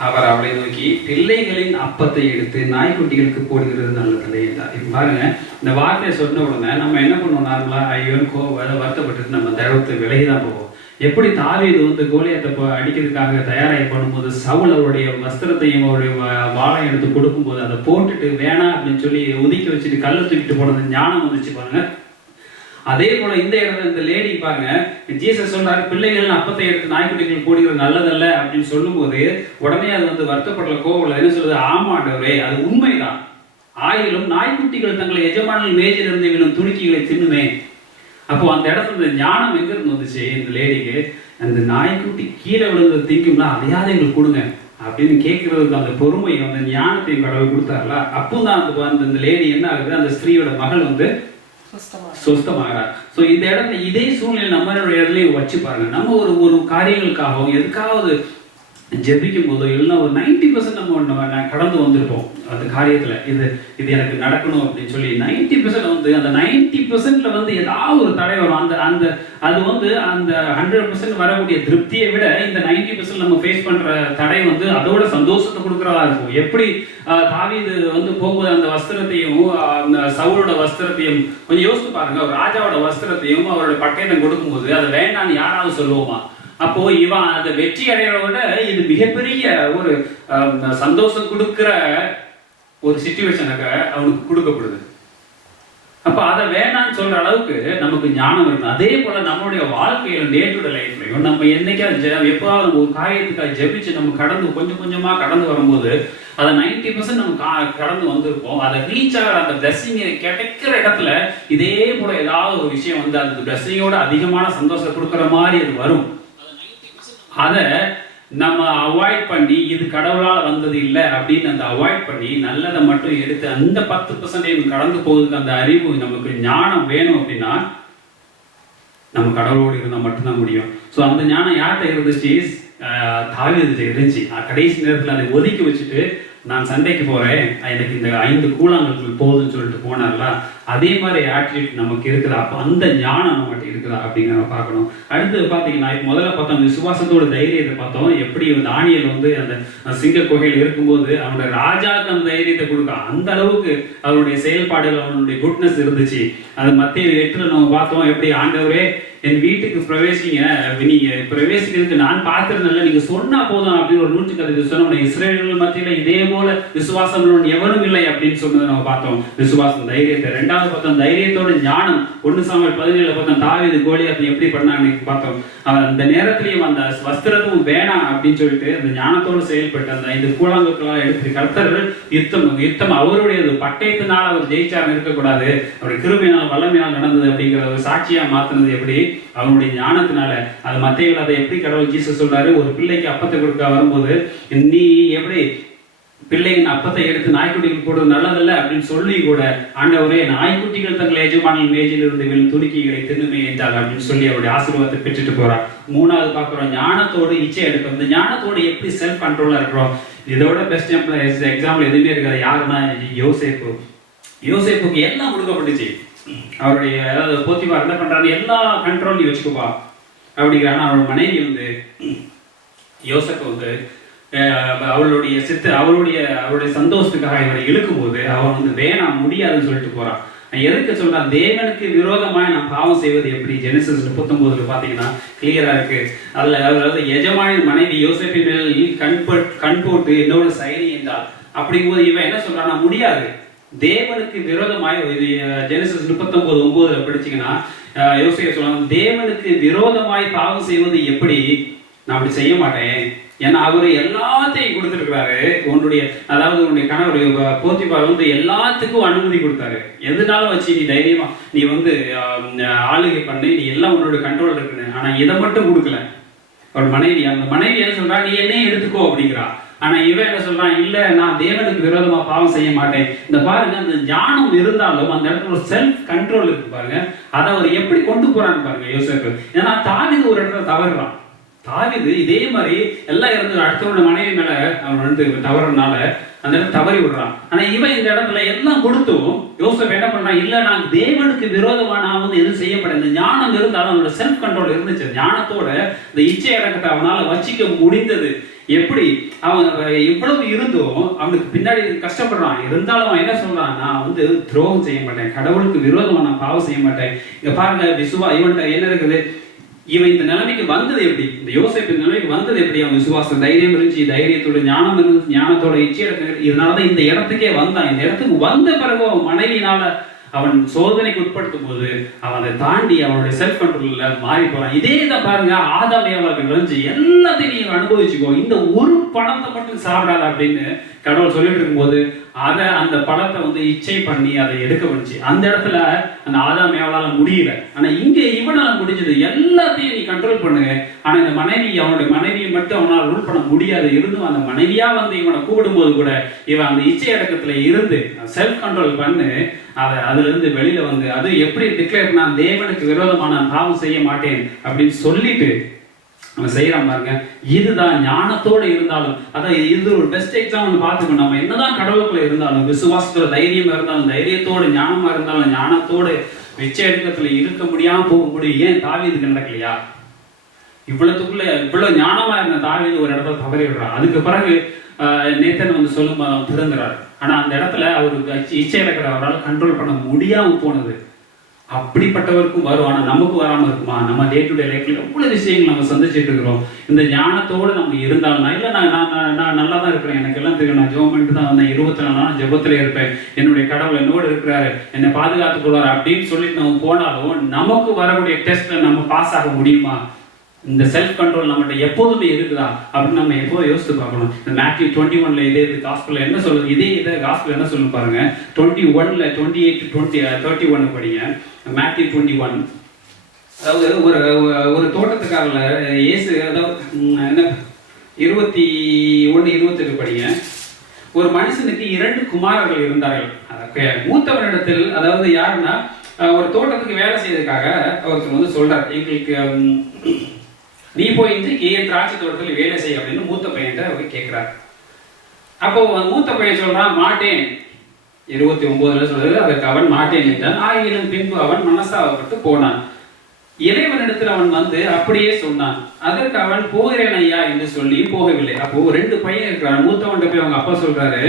அவர் அவளை நோக்கி, பிள்ளைகளின் அப்பத்தை எடுத்து நாய்க்குட்டிகளுக்கு போடுகிறது நல்லதில்லை என்றார். இப்ப பாருங்க, இந்த வார்த்தையை சொன்ன உடனே நம்ம என்ன பண்ணுவோம், நார்மலா ஐயோன்னு வருத்தப்பட்டு நம்ம அந்த இடத்தை விலகிதான் போவோம். எப்படி தாவீது வந்து கோலியாத்தை அடிக்கிறதுக்காக தயாராகி பண்ணும்போது சவுல் அவருடைய வஸ்திரத்தையும் அவருடைய வாழை எடுத்து கொடுக்கும்போது அதை போட்டுட்டு வேணாம் அப்படின்னு சொல்லி ஒதுக்கி வச்சுட்டு கல்லை தூக்கிட்டு போனது ஞானம் வந்துச்சு பாருங்க. அதே போல இந்த இடத்துல இந்த லேடி பாருங்க, ஜீசஸ் சொல்றாரு பிள்ளைகள் அப்பத்தை எடுத்து நாய்க்குட்டிகள் போடுகிறது நல்லதல்ல அப்படின்னு சொல்லும் போது உடனே அது வந்து வருத்தப்படல, கோவல என்ன சொல்லுது, ஆமாண்டவரே அது உண்மைதான், ஆயிலும் நாய்க்குட்டிகள் தங்களை எஜமானல் மேஜில் இருந்து விழும் துணிக்கைகளை தின்னுமே. அப்போ அந்த இடத்துல இந்த ஞானம் எங்க இருந்து வந்துச்சு இந்த லேடிக்கு, அந்த நாய்க்குட்டி கீழே விழுந்து திங்கும்னா அதையாவது எங்களுக்கு கொடுங்க அப்படின்னு கேட்கறதுக்கு அந்த பொறுமையும் அந்த ஞானத்தையும் கடவுள் கொடுத்தாருல. அப்போதான் அந்த லேடி என்ன ஆகுது, அந்த ஸ்திரீயோட மகள் வந்து சொஸ்தமாகிறார். ஸோ இந்த இடத்துல இதே சூழ்நிலை நம்மளுடைய இடத்துலையும் வச்சு பாருங்க. நம்ம ஒரு காரியங்களுக்காகவும் எதுக்காவது ஜெபிக்கும் போதோ இல்லைன்னா ஒரு 90% நம்ம கடந்து வந்திருப்போம் அந்த காரியத்துல. இது எனக்கு நடக்கணும் அப்படின்னு சொல்லி 90% வந்து அந்த 90%ல வந்து ஏதாவது ஒரு தடை வரும். அந்த அது வந்து அந்த 100% வரக்கூடிய திருப்தியை விட இந்த 90% நம்ம ஃபேஸ் பண்ற தடை வந்து அதோட சந்தோஷத்தை கொடுக்கறதா இருக்கும். எப்படி தாவீது வந்து போகும்போது அந்த வஸ்திரத்தையும் அந்த சவுலோட வஸ்திரத்தையும் கொஞ்சம் யோசித்து பாருங்க, ஒரு ராஜாவோட வஸ்திரத்தையும் அவரோட பட்டயத்தை கொடுக்கும்போது அதை வேண்டான்னு யாராவது சொல்லுவோமா? அப்போ இவன் அந்த வெற்றி அடைகிறத விட இது மிகப்பெரிய ஒரு சந்தோஷம் கொடுக்கிற ஒரு சிச்சுவேஷனாக அவனுக்கு கொடுக்கப்படுது. அப்ப அதை வேணான்னு சொல்ற அளவுக்கு நமக்கு ஞானம் இருக்கணும். அதே போல நம்மளுடைய வாழ்க்கையில டே டு டே லைஃப்லையும் நம்ம என்னைக்காவது எப்போதாவது ஒரு காரியத்துக்காக ஜெபிச்சு நம்ம கடந்து கொஞ்சம் கொஞ்சமா கடந்து வரும்போது அதை 90% நம்ம கடந்து வந்திருப்போம். அதை ரீச் ஆகிற அந்த பிளஸிங் கிடைக்கிற இடத்துல இதே போல ஏதாவது ஒரு விஷயம் வந்து அந்த பிளஸிங்கோட அதிகமான சந்தோஷம் கொடுக்குற மாதிரி அது வரும். அதை நம்ம அவாய்ட் பண்ணி இது கடவுளால் வந்தது இல்லை அப்படின்னு அந்த அவாய்ட் பண்ணி நல்லதை மட்டும் எடுத்து அந்த 10% கடந்து போவதுக்கு அந்த அறிவு நமக்கு ஞானம் வேணும் அப்படின்னா நம்ம கடவுளோடு இருந்தால் மட்டும்தான் முடியும். ஸோ அந்த ஞானம் யார்கிட்ட இருந்துச்சு, தாவீதுகிட்ட இருந்துச்சு. கடைசி நேரத்தில் அதை ஒதுக்கி வச்சுட்டு நான் சண்டைக்கு போறேன், எனக்கு இந்த 5 கூழாங்கற்கள் போதுன்னு சொல்லிட்டு போனார்ல, அதே மாதிரி ஆட்டிடியூட் நமக்கு இருக்குதா? அப்போ அந்த ஞானம் நம்மகிட்ட இருக்குதா அப்படிங்கிற பார்க்கணும். அடுத்து பார்த்தீங்கன்னா இப்போ முதல்ல பார்த்தோம் விசுவாசத்தோட தைரியத்தை பார்த்தோம். எப்படி தானியேல் வந்து அந்த சிங்க குகையில் இருக்கும்போது அவனுடைய ராஜாவுக்கு அந்த தைரியத்தை கொடுக்க அந்த அளவுக்கு அவருடைய செயல்பாடுகள் அவனுடைய குட்னஸ் இருந்துச்சு. அது மத்திய 8 நம்ம பார்த்தோம், எப்படி ஆண்டவரே என் வீட்டுக்கு பிரவேசிங்க, நீங்க பிரவேசிக்கிறதுக்கு நான் பார்த்திருந்தேன்ல, நீங்க சொன்னா போதும் அப்படின்னு ஒரு 110 சொன்ன இஸ்ரேல் மத்தியில இதே போல விசுவாசம் எவனும் இல்லை அப்படின்னு சொன்னதை நம்ம பார்த்தோம். விசுவாசம் தைரியத்தை. 2வது பார்த்தோம் தைரியத்தோட ஞானம். 1 சாமுவேல் 17 பார்த்தோம் தாவீது கோலியாத்தை எப்படி பண்ணான்னு பார்த்தோம். அந்த நேரத்திலையும் அந்த வஸ்திரமும் வேணாம் அப்படின்னு சொல்லிட்டு அந்த ஞானத்தோடு செயல்பட்டு அந்த 5 கூழாங்கற்களால் எடுத்து கர்த்தர்கள் யுத்தம் அவருடைய பட்டயத்தினால் அவர் ஜெயிச்சார் இருக்கக்கூடாது, அவருடைய கிருபையினால் வல்லமையால் நடந்தது அப்படிங்கிற ஒரு சாட்சியா மாத்தினது எப்படி அவனுடைய ஞானத்தினால. அது மத்தேயுல அதை எப்படி கடவுள் ஜீசஸ் சொல்றாரு, ஒரு பிள்ளைக்கு அப்பத்தை கொடுக்க வரும்போது நீ எப்படி பிள்ளைங்க அப்பத்தை எடுத்து நாய்க்குட்டிகள் போடுறது நல்லதல்ல அப்படின்னு சொல்லி கூட ஆண்டவரே நாய்க்குட்டிகள் தங்கள் எஜமானல் மேஜில் இருந்து விழும் துணிக்கைகளை தின்னுமே என்றால் அப்படின்னு சொல்லி அவருடைய ஆசீர்வாதத்தை பெற்றுட்டு போறார். 3வது பார்க்கிறோம் ஞானத்தோடு இச்சை எடுக்கும். இந்த ஞானத்தோடு எப்படி செல்ஃப் கண்ட்ரோலா இருக்கிறோம். இதோட பெஸ்ட் எக்ஸாம்பிள் எதுவுமே இருக்காது. யாருன்னா யோசேப்புக்கு எல்லாம் கொடுக்கப்பட்டுச்சு. அவருடைய அதாவது போத்திபார் என்ன பண்றாரு, எல்லா கண்ட்ரோல் நீ வச்சுக்கோப்பா அப்படிங்கிறானா. அவரோட மனைவி வந்து யோசேப்பு வந்து அவருடைய சந்தோஷத்துக்காக இவரை இழுக்கும் போது அவன் வந்து வேணாம் முடியாதுன்னு சொல்லிட்டு போறான். எதுக்கு சொல்றான், தேவனுக்கு விரோதமாய் நாம் பாவம் செய்வது எப்படி. ஜெனசிஸ் 39 பாத்தீங்கன்னா கிளியரா இருக்கு. அதாவது எஜமானின் மனைவி யோசேப்பின் மேல் கண் போட்டு என்னோட செயலி என்றால் அப்படிங்கும்போது இவன் என்ன சொல்றான்னா முடியாது, தேவனுக்கு விரோதமாய். ஜெனசிஸ் 39:9 படிச்சீங்கன்னா யோசேப்பு சொல்றாங்க, தேவனுக்கு விரோதமாய் பாவம் செய்வது எப்படி, நான் அப்படி செய்ய மாட்டேன். ஏன்னா அவரு எல்லாத்தையும் கொடுத்துருக்கிறாரு. உன்னுடைய கணவர் போத்திபார் வந்து எல்லாத்துக்கும் அனுமதி கொடுத்தாரு. எதுனாலும் வச்சு நீ தைரியமா நீ வந்து ஆளுகை பண்ணி நீ எல்லாம் உன்னோட கண்ட்ரோல் இருக்குன்னு. ஆனா இதை மட்டும் கொடுக்கல. ஒரு மனைவி, அந்த மனைவி என்ன சொல்றா, நீ என்னையும் எடுத்துக்கோ அப்படிங்கிறா. ஆனா இவன் என்ன சொல்றான், இல்ல நான் தேவனுக்கு விரோதமா பாவம் செய்ய மாட்டேன். இந்த பாருங்க, அந்த ஞானம் இருந்தாலும் அந்த இடத்துல ஒரு செல்ஃப் கண்ட்ரோல் இருக்கு பாருங்க. அதை அவர் எப்படி கொண்டு போறான்னு பாருங்க யோசேப்பு. ஏன்னா தாவீது ஒரு இடத்துல தவறுறான். தாவீது இதே மாதிரி எல்லாம் இருந்து அடுத்தவனோட மனைவி மேல அவன் வந்து தவறுனால அந்த இடத்துல தவறி விடுறான். ஆனா இவன் இந்த இடத்துல எல்லாம் கொடுத்தும் யோசேப்பு என்ன பண்றான், இல்ல நான் தேவனுக்கு விரோதமா நான் வந்து எதுவும் செய்யப்பட. இந்த ஞானம் இருந்தாலும் அவனோட செல்ஃப் கண்ட்ரோல் இருந்துச்சு. ஞானத்தோட இந்த இச்சை அடக்கத்தை அவனால வச்சிக்க முடிந்தது. எப்படி அவன் இவ்வளவு இருந்தும் அவனுக்கு பின்னாடி கஷ்டப்படுறான். இருந்தாலும் அவன் என்ன சொல்றான், நான் வந்து துரோகம் செய்ய மாட்டேன், கடவுளுக்கு விரோதமா நான் பாவம் செய்ய மாட்டேன். இங்க பாருங்க, இவன்கிட்ட என்ன இருக்குது, இவன் இந்த நிலைமைக்கு வந்தது எப்படி, இந்த யோசேப்பு நிலைமைக்கு வந்தது எப்படி, அவன் விசுவாச தைரியம் இருந்துச்சு, தைரியத்தோட ஞானம் இருந்துச்சு, ஞானத்தோட இச்சை அடக்கம். இதனாலதான் இந்த இடத்துக்கே வந்தான். இந்த இடத்துக்கு வந்த பிறகு அவன் மனைவியினால அவன் சோதனைக்கு உட்படுத்தும் போது அவன் அதை தாண்டி அவனுடைய செல்ஃப் கண்ட்ரோல்ல மாறி போறான். இதே தான் பாருங்க, ஆதாம் ஏவாளுக்கு விளைஞ்சு எல்லாத்தையும் நீங்க அனுபவிச்சுக்கோ, இந்த ஒரு பணத்தை மட்டும் சாப்பிடாத அப்படின்னு கடவுள் சொல்லிட்டு இருக்கும்போது அந்த பழத்தை வந்து இச்சை பண்ணி அதை எடுக்க வந்துச்சு. அந்த இடத்துல அந்த ஆதாம் ஏவாளால முடியல. ஆனா இங்க இவனால முடிஞ்சது. எல்லாத்தையும் நீ கண்ட்ரோல் பண்ணுங்க. ஆனா இந்த மனைவி, அவனுடைய மனைவியை மட்டும் அவனால ரூல் பண்ண முடியாது. இருந்தும் அந்த மனைவியா வந்து இவனை கூப்பிடும் போது கூட இவன் அந்த இச்சை அடக்கத்துல இருந்து செல்ஃப் கண்ட்ரோல் பண்ணு அதுல இருந்து வெளியில வந்து அது எப்படி டிக்ளேர் பண்ண, தேவனுக்கு விரோதமா நான் பாவம் செய்ய மாட்டேன் அப்படின்னு சொல்லிட்டு அவன் செய்யறான் பாருங்க. இதுதான் ஞானத்தோடு இருந்தாலும், அதான் இது ஒரு பெஸ்ட் எக்ஸாம்பிள் பார்த்துக்கணும். நம்ம என்னதான் கடவுளுக்குள்ள இருந்தாலும், விசுவாசத்தோட தைரியமா இருந்தாலும், தைரியத்தோடு ஞானமா இருந்தாலும், ஞானத்தோடு வெச்ச எடுக்கத்துல இருக்க முடியாம போக முடியும். ஏன் தாவீதுக்கு நடக்கலையா? இவ்வளவு ஞானமா இருந்த தாவீது ஒரு இடத்துல தவறி விடுறான். அதுக்கு பிறகு நேத்தன் வந்து சொல்லும் அவன் திருந்துறாரு. ஆனா அந்த இடத்துல அவருக்கு இச்சை இழக்கிற அவரால் கண்ட்ரோல் பண்ண முடியாம போனது. அப்படிப்பட்டவருக்கும் வரும். ஆனா நமக்கு வராம இருக்குமா? நம்ம டே டு டே லைஃப்ல எவ்வளவு விஷயங்கள் நம்ம சந்திச்சுட்டு இருக்கிறோம். இந்த ஞானத்தோடு நம்ம இருந்தாலும், இல்ல நான் நல்லா தான் இருக்கிறேன், எனக்கு எல்லாம் தெரியும், நான் ஜெபம் பண்ணிட்டு தான் வந்தேன், 24 நாள் ஜெபத்துல இருப்பேன், என்னுடைய கடவுள் என்னோடு இருக்கிறாரு, என்னை பாதுகாத்துக் கொள்வாரு அப்படின்னு சொல்லிட்டு நம்ம போனாலும் நமக்கு வரக்கூடிய டெஸ்ட்ல நம்ம பாஸ் ஆக முடியுமா? இந்த செல்ஃப் கண்ட்ரோல் நம்மகிட்ட எப்போதுமே இருக்குதா அப்படின்னு நம்ம எப்போதும் யோசித்து பார்க்கணும். இந்த மேத்யூ 21ல இதே காஸ்பல்ல என்ன சொல்லுது, இதே காஸ்பல் என்ன சொல்லு பாருங்க. 21ல 28 to 31 படிங்க. மேத்யூ 21. அதாவது ஒரு தோட்டத்துக்காரல இயேசு, அதாவது என்ன 21-28 படிங்க. ஒரு மனுஷனுக்கு 2 குமாரர்கள் இருந்தார்கள். மூத்தவனிடத்தில், அதாவது யாருன்னா ஒரு தோட்டத்துக்கு வேலை செய்யறதுக்காக அவருக்கு வந்து சொல்றார், எங்களுக்கு நீ போய் இன்றைக்கு என் திராட்சை தோட்டத்தில் வேலை செய்ய அப்படின்னு மூத்த பையன்கிட்ட அவர் கேட்கிறார். அப்போ மூத்த பையன் சொல்றான், மாட்டேன். 29ல சொல்றது, அதற்கு அவன் மாட்டேன் என்றான். ஆயினும் பின்பு அவன் மனசாவப்பட்டு போனான். இறைவனிடத்தில் அவன் வந்து அப்படியே சொன்னான். அதற்கு அவன் போகிறேன் ஐயா என்று சொல்லி போகவில்லை. அப்போ 2 பையன் இருக்கிறான். மூத்தவன்கிட்ட போய் அவங்க அப்பா சொல்றாரு,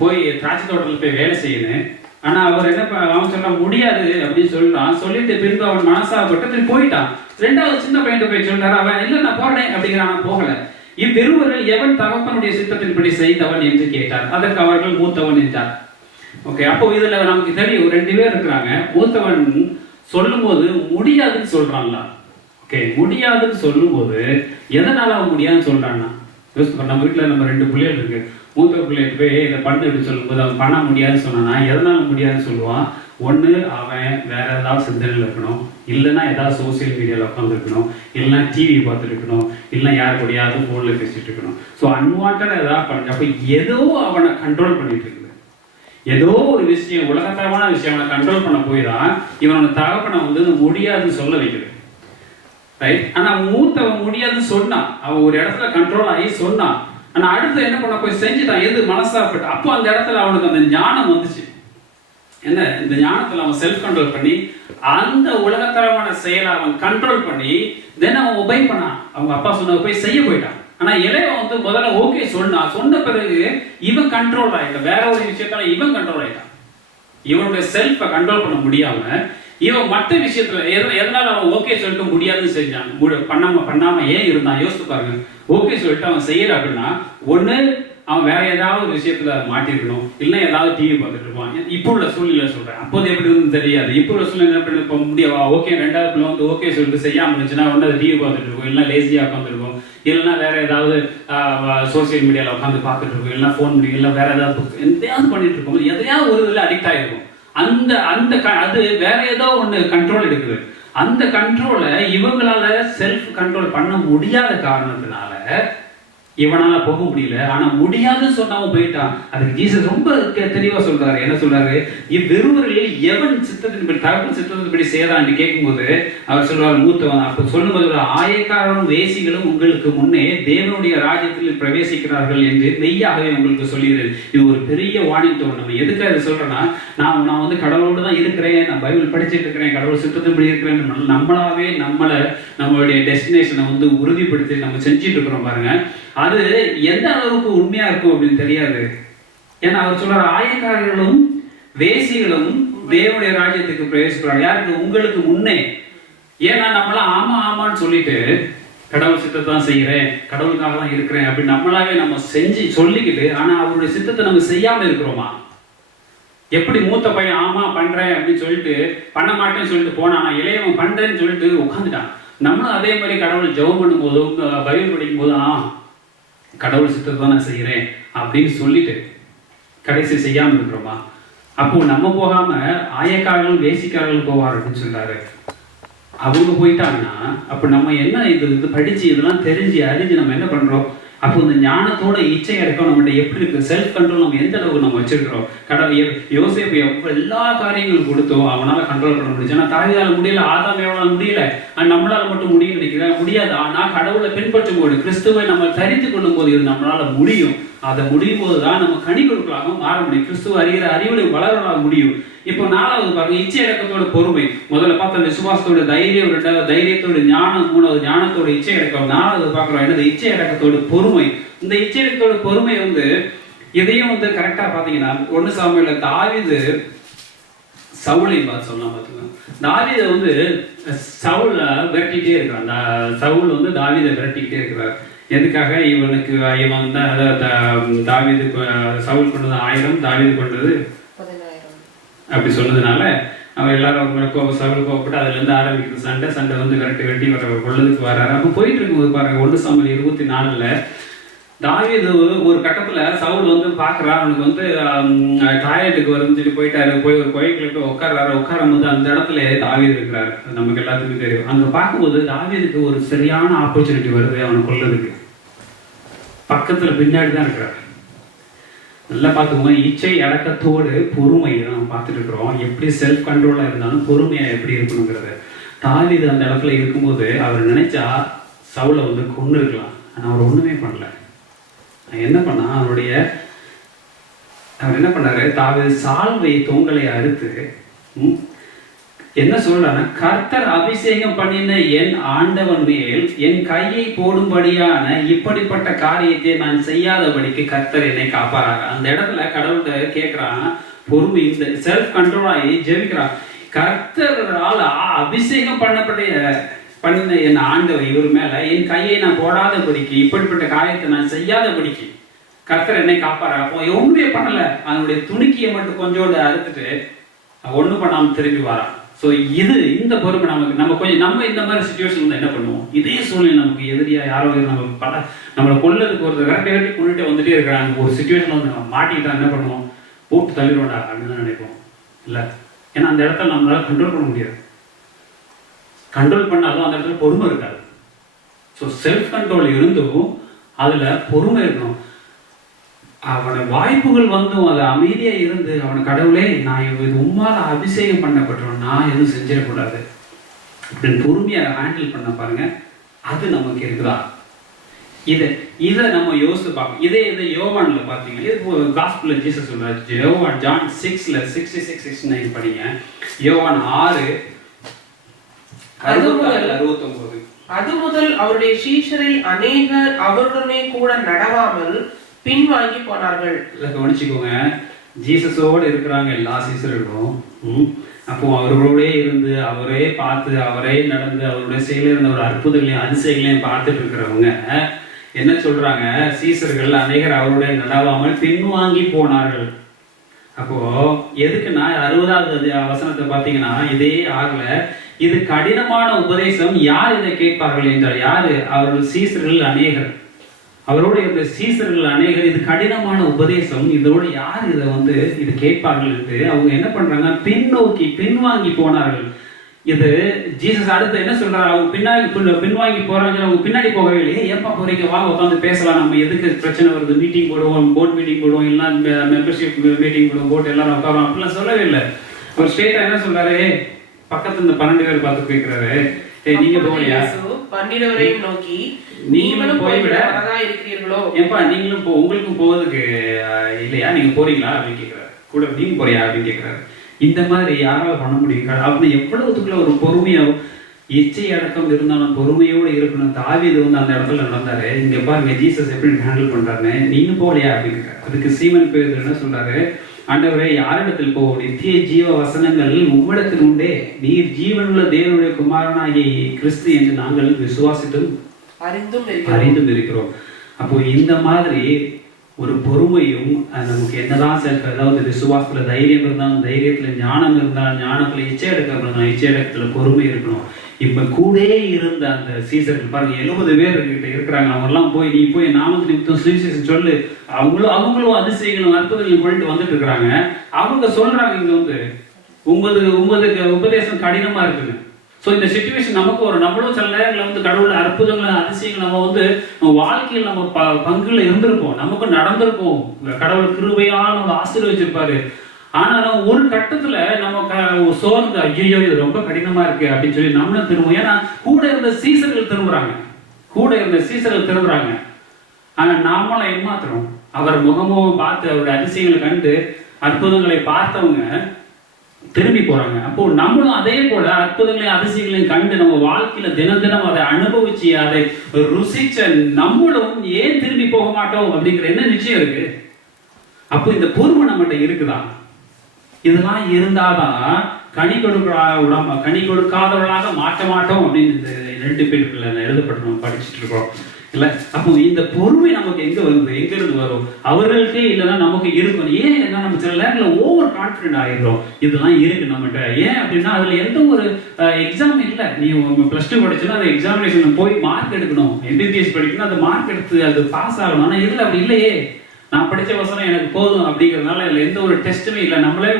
போய் திராட்சை தோட்டத்தில் போய் வேலை செய்யணும். ஆனா அவர் என்ன, அவன் சொல்றான் முடியாது அப்படின்னு சொல்றான். சொல்லிட்டு பின்பு அவன் மனசாகப்பட்டு போயிட்டான். 2வது சின்ன பையன் போய் சொல்றாரு, அவன் இல்ல நான் போறேன் அப்படிங்கிறான், போகல. இவ்விருவரில் எவன் தகப்பனுடைய சித்தத்தின்படி செய்தவன் என்று கேட்டார். அதற்கு அவர்கள் மூத்தவன் என்றார். ஓகே, அப்போ இதுல நமக்கு தெரியும் 2 பேர் இருக்கிறாங்க. மூத்தவன் சொல்லும் போது முடியாதுன்னு சொல்றான்ல. ஓகே, முடியாதுன்னு சொல்லும் போது எதனால அவன் முடியாதுன்னு சொல்றான்னா, நம்ம வீட்டுல நம்ம 2 பிள்ளைகள் இருக்கு. மூத்த பிள்ளைகிட்ட போய் இதை பண்ணு அப்படின்னு சொல்லும்போது அவன் பண்ண முடியாதுன்னு சொன்னான்னா எதனால முடியாதுன்னு சொல்லுவான். ஒன்று அவன் வேற ஏதாவது சிந்தனையில் இருக்கணும், இல்லைன்னா ஏதாவது சோசியல் மீடியாவில் உட்காந்துருக்கணும், இல்லைன்னா டிவி பார்த்துருக்கணும், இல்லைன்னா யார் கூடயாவது ஃபோனில் பேசிட்டு இருக்கணும். ஸோ அன்வான்டாக ஏதாவது பண்ண, அப்போ ஏதோ அவனை கண்ட்ரோல் பண்ணிட்டு இருக்குது. ஏதோ ஒரு விஷயம், உலகத்தரமான விஷயம் அவனை கண்ட்ரோல் பண்ண போய் தான் இவனோட தகப்பனை வந்து முடியாதுன்னு சொல்ல வைக்குது. ரைட்? ஆனால் மூத்தவன் முடியாதுன்னு சொன்னான். அவன் ஒரு இடத்துல கண்ட்ரோல் ஆகி சொன்னான். ஆனா அடுத்து என்ன பண்ண போய் செஞ்சுட்டான், எது மனசாப்பட்டு. அப்போ அந்த இடத்துல அவனுக்கு அந்த ஞானம் வந்துச்சு. என்ன, இந்த ஞானத்துல அவன் செல்ஃப் கண்ட்ரோல் பண்ணி அந்த உலகத்தரமான செயலை அவன் கண்ட்ரோல் பண்ணி தென் அவன் ஒபை பண்ணான். அவங்க அப்பா சொன்ன போய் செய்ய போயிட்டான். ஆனா இளையவன் வந்து முதல்ல ஓகே சொன்ன பிறகு இவன் கண்ட்ரோல் ஆயிட்டான். வேற ஒரு விஷயத்தால இவன் கண்ட்ரோல் ஆயிட்டான். இவனுடைய செல்ஃபை கண்ட்ரோல் பண்ண முடியாம இவன் மற்ற விஷயத்துல எதனால அவன் ஓகே சொல்லிட்டு முடியாதுன்னு செஞ்சான், பண்ணாம ஏன் இருந்தான் யோசித்து பாருங்க. ஓகே சொல்லிட்டு அவன் செய்யற அப்படின்னா ஒண்ணு அவன் வேற ஏதாவது ஒரு விஷயத்துல மாட்டிருக்கணும், இல்லைன்னா ஏதாவது டிவி பார்த்துட்டு இருப்பான். இப்போ உள்ள சூழ்நிலை சொல்றேன், அப்போது எப்படி இருந்து தெரியாது. இப்போ உள்ள சூழ்நிலை எப்படி முடியவா ஓகே 2வது பிள்ளை வந்து ஓகே சொல்லிட்டு செய்யாம இருந்துச்சுன்னா ஒன்று அதை டிவி பார்த்துட்டு இருக்கும், இல்லைன்னா லேசியா உட்காந்துருக்கும், இல்லைன்னா வேற ஏதாவது சோசியல் மீடியாவில் உட்காந்து பார்த்துட்டு இருக்கும், இல்லைன்னா ஃபோன் பண்ணி, இல்லை வேற ஏதாவது எதையாவது பண்ணிட்டு இருக்கும், எதையாவது ஒரு இதில் அடிக்ட் ஆகிருக்கும். அது வேற ஏதோ ஒன்று கண்ட்ரோல் எடுக்குது. அந்த கண்ட்ரோலை இவங்களால செல்ஃப் கண்ட்ரோல் பண்ண முடியாத காரணத்தினால இவனால போக முடியல, ஆனா முடியாதுன்னு சொன்னவன் போயிட்டான். அதுக்கு ஜீசஸ் ரொம்ப தெளிவா சொல்றாரு. என்ன சொல்றாரு? இவ்விருவர்களில் எவன் சித்தத்தின்படி தகவல் சித்தத்தின்படி செய்யறான்னு கேட்கும்போது அவர் சொல்றாரு மூத்தவன். அப்ப சொல்லும்போது ஆயக்காரரும் வேசிகளும் உங்களுக்கு முன்னே தேவனுடைய ராஜ்யத்தில் பிரவேசிக்கிறார்கள் என்று மெய்யாகவே உங்களுக்கு சொல்லுகிறேன். இது ஒரு பெரிய வார்னிங் டோன். நம்ம எதுக்கு அதை சொல்றேன்னா, நான் வந்து கடவுளோடு தான் இருக்கிறேன், நான் பைபிள் படிச்சுட்டு இருக்கிறேன், கடவுள் சித்தத்தின்படி இருக்கிறேன், நம்மளாவே நம்மளுடைய டெஸ்டினேஷனை வந்து உறுதிப்படுத்தி நம்ம செஞ்சுட்டு இருக்கிறோம் பாருங்க. அது எந்த அளவுக்கு உண்மையா இருக்கும் அப்படின்னு தெரியாது. ஏன்னா அவர் சொல்றாரு ஆயக்காரர்களும் வேசிகளும் தேவனுடைய ராஜ்யத்துக்கு பிரவேசிக்கிறாங்க. யாருக்கு? உங்களுக்கு முன்னே. ஏன்னா நம்மளாம் ஆமா ஆமான்னு சொல்லிட்டு கடவுள் சித்தத்தை தான் செய்யறேன், கடவுளுக்காக தான் இருக்கிறேன் அப்படின்னு நம்மளாவே நம்ம செஞ்சு சொல்லிக்கிட்டு, ஆனா அவருடைய சித்தத்தை நம்ம செய்யாம இருக்கிறோமா? எப்படி மூத்த பையன் ஆமா பண்றேன் அப்படின்னு சொல்லிட்டு பண்ண மாட்டேன்னு சொல்லிட்டு போனா, இளையவன் பண்றேன்னு சொல்லிட்டு உட்காந்துட்டான். நம்மளும் அதே மாதிரி கடவுள் ஜெபம் பண்ணும் போதும் பைபிள் படிக்கும் போதும் கடவுள் சித்தத்தை தான் நான் செய்யறேன் அப்படின்னு சொல்லிட்டு கடைசி செய்யாம இருக்கிறோமா? அப்போ நம்ம போகாம ஆயக்காரர்கள் வேசிக்காரர்கள் போவார் அப்படின்னு சொல்றாரு. அவங்க போயிட்டாங்கன்னா அப்ப நம்ம என்ன இது படிச்சு இதெல்லாம் தெரிஞ்சு அறிஞ்சு நம்ம என்ன பண்றோம்? அப்போ இந்த ஞானத்தோட இச்சை அடக்கம் நம்மகிட்ட எப்படி இருக்கு? செல்ஃப் கண்ட்ரோல் நம்ம எந்த அளவுக்கு நம்ம வச்சிருக்கிறோம்? கடவுள் யோசேப்பு எல்லா காரியங்களும் கொடுத்தோம், அவனால கண்ட்ரோல் பண்ண முடியும். ஆனா தாவீதால முடியல, ஆதாம் ஏவாளால முடியல, நம்மளால மட்டும் முடியும் நினைக்கிறேன் முடியாது. ஆனா கடவுளை பின்பற்றும் போது, கிறிஸ்துவை நம்ம தரித்து கொள்ளும் போது இது நம்மளால முடியும். அதை முடியும் போதுதான் நம்ம கனி கொடுக்கலாக மாற முடியும். கிறிஸ்துவ அறிகிற அறிவுரை வளரலாக முடியும். இப்போ 4வது பாருங்க, இச்சை அடக்கத்தோட பொறுமை. முதல்ல பார்த்த விசுவாசத்தோட தைரியம், 2வது தைரியத்தோட ஞானம், 3வது ஞானத்தோட இச்சை அடக்கம், 4வது பார்க்கிறோம் என்னது? இச்சை அடக்கத்தோட பொறுமை. இந்த இச்சை அடக்கத்தோட பொறுமை வந்து இதையும் வந்து கரெக்டா பாத்தீங்கன்னா 1 சாமுவேல்ல தாவீது சவுலையும் பார்த்து சொல்லலாம். பார்த்துக்கோங்க, தாவீதை வந்து சவுல விரட்டிக்கிட்டே இருக்கிறான். சவுல் வந்து தாவீதை விரட்டிக்கிட்டே இருக்கிறார். எதுக்காக? இவன் தாவீது சவுல் கொண்டது 1000, தாவீது கொண்டது 10,000 அப்படி சொன்னதுனால அவன் எல்லாரும் சவுல் கோவப்பட்டு அதுல இருந்து ஆரம்பிக்கிறது சண்டை வந்து விரட்டி வர கொள்ளதுக்கு வர்றாரு. அப்ப போயிட்டு இருக்கும்போது பாருங்க 1 சாமுவேல் 24ல தாவீது ஒரு கட்டத்துல சவுல் வந்து பாக்குறான், அவனுக்கு வந்து டாய்லெட்டுக்கு வரும்னு சொல்லி போயிட்டாரு. போய் ஒரு கோயிலுக்குள்ள போய் உட்காரும் போது அந்த இடத்துல தாவீது இருக்கிறாரு. நமக்கு எல்லாத்துக்கும் தெரியும். அங்க பார்க்கும்போது தாவீதுக்கு ஒரு சரியான ஆப்பர்ச்சுனிட்டி வருது அவனை கொல்றதுக்கு. பக்கத்துல பின்னாடி தான் இருக்கிறார். நல்லா பார்த்துக்கோங்க, இச்சை அடக்கத்தோடு பொறுமை நம்ம பார்த்துட்டு இருக்கிறோம். எப்படி செல்ஃப் கண்ட்ரோலா இருந்தாலும் பொறுமையா எப்படி இருக்கணுங்கிறது. தாவீது அந்த இடத்துல இருக்கும்போது அவர் நினைச்சா சவுலை வந்து கொண்டு இருக்கலாம். ஆனா அவர் ஒண்ணுமே பண்ணல. என்ன பண்ணா, அவர் என்ன பண்ணாரு? தாவீது சால்வை தொங்கலை அறுத்து என்ன சொல்றான்னா, கர்த்தர் அபிஷேகம் பண்ணின என் ஆண்டவன் மேல் என் கையை போடும்படியான இப்படிப்பட்ட காரியத்தை நான் செய்யாதபடிக்கு கர்த்தர் என்னை காப்பாராங்க. அந்த இடத்துல கடவுள்கிட்ட கேட்கிறான் பொறுமை, இந்த செல்ஃப் கண்ட்ரோல் ஆகி ஜெபிக்கிறான். கர்த்தரால் அபிஷேகம் பண்ணின என் ஆண்டவர் இவர் மேல என் கையை நான் போடாதபடிக்கு, இப்படிப்பட்ட காரியத்தை நான் செய்யாதபடிக்கு கர்த்தர் என்னை காப்பாரா. அப்போ ஒண்ணுமே பண்ணல, அதனுடைய துணிக்கியை மட்டும் கொஞ்சோண்டு அறுத்துட்டு ஒண்ணும் பண்ணாம திரும்பி வரான். ஸோ இந்த பொறுப்பு நம்ம இந்த மாதிரி சுச்சுவேஷன் என்ன பண்ணுவோம்? இதே சூழ்நிலை நமக்கு எதிரியா யாரோ நம்மளை கொல்லதுக்கு ஒரு விரட்டி கொண்டுட்டு வந்துட்டே இருக்கிறாங்க. ஒரு சுச்சுவேஷன் வந்து நம்ம மாட்டிக்கிட்டா என்ன பண்ணுவோம்? போட்டு தள்ளிடுவோம்டா அப்படின்னு தான் நினைப்போம். இல்லை, ஏன்னா அந்த இடத்துல நம்மளால கண்ட்ரோல் பண்ண முடியாது. கண்ட்ரோல் பண்ணாலும் அந்த இடத்துல பொறுமை இருக்காது. ஸோ செல்ஃப் கண்ட்ரோல் இருந்தும் அதுல பொறுமை இருக்கணும். அவனை வாய்ப்புகள் வந்தும் அதை அமைதியா இருந்து அவனை கடவுளே நான் இது உம்மால அபிஷேகம் பண்ணப்பட்டவன், நான் எதுவும் செஞ்சிடக்கூடாது அப்படின்னு பொறுமையா ஹேண்டில் பண்ண பாருங்க. அது நமக்கு இருக்குதா? இதை நம்ம யோசித்து பார்ப்போம். இதே யோவான்ல பாத்தீங்கன்னா, இது காஸ்பல்ல ஜீசஸ் சொல்றாரு. யோவான் ஜான் 6ல 66-69 படிங்க. யோவான் 6:69. அது முதல் அவருடைய சீஷரில் அநேகர் அவருடனே கூட நடவாமல் பின்வாங்கி போனார்கள். கவனிச்சுக்கோங்க, ஜீசஸோடு இருக்கிறாங்க எல்லா சீசர்களும். அப்போ அவர்களோடே இருந்து அவரே பார்த்து அவரே நடந்து அவருடைய செயல இருந்த ஒரு அற்புதங்களையும் அதிசயங்களையும் பார்த்துட்டு இருக்கிறவங்க என்ன சொல்றாங்க? சீசர்கள் அநேகர் அவருடைய நடவாமல் பின்வாங்கி போனார்கள். அப்போ எதுக்குன்னா 60வது வசனத்தை பார்த்தீங்கன்னா, இதே 6ல இது கடினமான உபதேசம், யார் இதை கேட்பார்கள் என்றால் யாரு? அவர்கள் சீசர்கள் அநேகர், அவரோட இருந்த சீசர்கள் அநேகர். இது கடினமான உபதேசம், இதோட யார் இதை இது கேட்பார்கள் என்று அவங்க என்ன பண்றாங்க? பின்வாங்கி போனார்கள். இது ஜீசஸ் அடுத்து என்ன சொல்றாரு, அவங்க பின்வாங்கி போறாங்க, அவங்க பின்னாடி போகவே இல்லையே. ஏப்பா போறீங்க, வாங்க உட்காந்து பேசலாம், நம்ம எதுக்கு பிரச்சனை வருது, மீட்டிங் போடுவோம், போர்ட் மீட்டிங் போடுவோம், இல்லை மெம்பர்ஷிப் மீட்டிங் போடுவோம், போர்ட் எல்லாரும் உட்காரோம் அப்படிலாம் சொல்லவே இல்லை. அவர் ஸ்ட்ரெயிட்டா என்ன சொல்றாரு, பக்கத்துல இந்த 12 பேர் பார்த்து கேட்கிறாரு, நீங்க போகலையா? 12 நோக்கி நீங்களும் போய்விட இருக்கிறீர்களோ, ஏப்பா நீங்களும் உங்களுக்கும் போவதுக்கு இல்லையா, நீங்க போறீங்களா அப்படின்னு கேட்கிறாரு. கூட நீங்க போறியா அப்படின்னு கேட்கிறாரு. இந்த மாதிரி யாரால பண்ண முடியும்? அப்படின்னு எவ்வளவுக்குள்ள ஒரு பொறுமையோ இச்சை அடக்கம் இருந்தாலும் பொறுமையோடு இருக்கணும். தாவீது வந்து அந்த இடத்துல நடந்தாரு. இங்க பாருங்க ஜீசஸ் எப்படி ஹேண்டில் பண்றாருன்னு. நீங்க போகலையா அப்படின்னு. அதுக்கு சீமன் பேதுரு என்ன சொல்றாரு, ஆண்டவரே யாரிடத்தில் போவோம், நித்திய ஜீவ வசனங்கள் உம்மிடத்தில் உண்டே, நீர் ஜீவனுள்ள தேவனுடைய குமாரனாகிய கிறிஸ்து என்று நாங்கள் விசுவாசித்தும் அறிந்தும் இருக்கிறோம். அப்போ இந்த மாதிரி ஒரு பொறுமையும் நமக்கு என்னதான் செல்ஃப், அதாவது விசுவாசத்துல தைரியம் இருந்தாலும் தைரியத்துல ஞானம் இருந்தாலும் ஞானத்துல இச்சை அடக்கம் இருந்தாலும் இச்சை அடக்கத்துல பொறுமை இருக்கணும். இப்ப கூட இருந்த அந்த சீசர்கள் பாருங்க, 70 பேர் கிட்ட இருக்கிறாங்க. அவங்க எல்லாம் போய் நீ போய் நாமத்து நிமித்தம் சுவிசேஷம் சொல்லு, அவங்களும் அதிசயங்களும் அற்புதங்களும் பண்ணிட்டு வந்துட்டு இருக்கிறாங்க. அவங்க சொல்றாங்க இங்க வந்து உங்களுக்கு உபதேசம் கடினமா இருக்குங்க. ஸோ இந்த சிச்சுவேஷன் நம்மளும் சில நேரங்களில் வந்து கடவுள் அற்புதங்கள் அதிசயங்கள் நம்ம வந்து வாழ்க்கையில் நம்ம பங்குல இருந்திருப்போம், நமக்கு நடந்திருப்போம், கடவுள் கிருபையான ஒரு ஆசீர்வதிச்சிருப்பாரு. ஆனாலும் ஒரு கட்டத்துல நம்ம சோர்ந்து ஐயோ இது ரொம்ப கடினமா இருக்கு அப்படின்னு சொல்லி நம்மளும் திரும்புவோம். ஏன்னா கூட இருந்த சீசர்கள் திரும்புறாங்க. ஆனா நாமளும் ஏமாத்துறோம். அவர் முகமும் பார்த்து அவருடைய அதிசயங்களை கண்டு அற்புதங்களை பார்த்தவங்க திரும்பி போறாங்க. அப்போ நம்மளும் அதே போல அற்புதங்களையும் அதிசயங்களையும் கண்டு நம்ம வாழ்க்கையில தினம் தினம் அதை அனுபவிச்சு அதை ருசிச்ச நம்மளும் ஏன் திரும்பி போக மாட்டோம் அப்படிங்கிற என்ன நிச்சயம் இருக்கு? அப்போ இந்த பொறுமை நம்மகிட்ட இருக்குதா? இதெல்லாம் இருந்தாதான் கனி கொடுக்காதவர்களாக மாற்ற மாட்டோம் அப்படின்னு இந்த 2 பேருக்குள்ள எழுதப்பட்டு நம்ம படிச்சுட்டு இருக்கோம் இல்ல. அப்போ இந்த பொறுமை நமக்கு எங்க இருந்து வரும்? அவர்களுக்கே இல்லைன்னா நமக்கு இருக்கும். ஏன் நம்ம சில நேரங்களில் ஓவர் கான்பிடென்ட் ஆயிடுறோம். இதெல்லாம் இருக்கு நம்மகிட்ட. ஏன் அப்படின்னா அதுல எந்த ஒரு எக்ஸாம் இல்லை. நீ +2 படிச்சுன்னா அந்த எக்ஸாமினேஷன் போய் மார்க் எடுக்கணும். MBBS படிக்கணும், அந்த மார்க் எடுத்து அது பாஸ் ஆகணும். ஆனா இல்லை, அப்படி இல்லையே. நான் படிச்ச வசனம் எனக்கு போதும் அப்படிங்கிறதுனால இதுல எந்த ஒரு டெஸ்ட்டுமே இல்லை. நம்மளே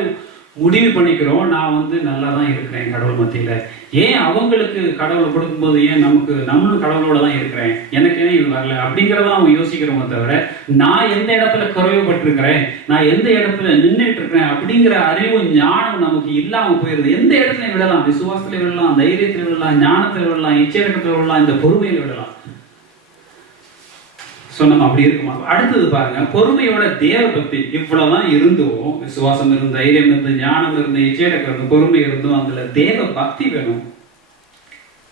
முடிவு பண்ணிக்கிறோம், நான் வந்து நல்லா தான் இருக்கிறேன் கடவுள் மத்தியில. ஏன் அவங்களுக்கு கடவுளை கொடுக்கும்போது ஏன் நம்மளும் கடவுளோட தான் இருக்கிறேன், எனக்கு ஏன் இது வரல அப்படிங்கிறத அவங்க யோசிக்கிறோமே தவிர நான் எந்த இடத்துல குறைவுபட்டிருக்கிறேன், நான் எந்த இடத்துல நின்றுட்டு இருக்கிறேன் அப்படிங்கிற அறிவு ஞானம் நமக்கு இல்லாம போயிருது. எந்த இடத்துல விடலாம், விசுவாசத்துல விடலாம், தைரியத்துல விடலாம், ஞானத்துல விடலாம், இச்சையடக்கத்துல விடலாம், இந்த பொறுமையில விடலாம். சொன்னோம் அப்படி இருக்குமா? அடுத்தது பாருங்க, பொறுமையோட தேவ பக்தி. இவ்வளவுதான் இருந்தும், விசுவாசம் இருந்து, தைரியம் இருந்து, ஞானம் இருந்து, இச்சையடக்கம் இருந்து, பொறுமை இருந்தும் அதுல தேவ பக்தி வேணும்.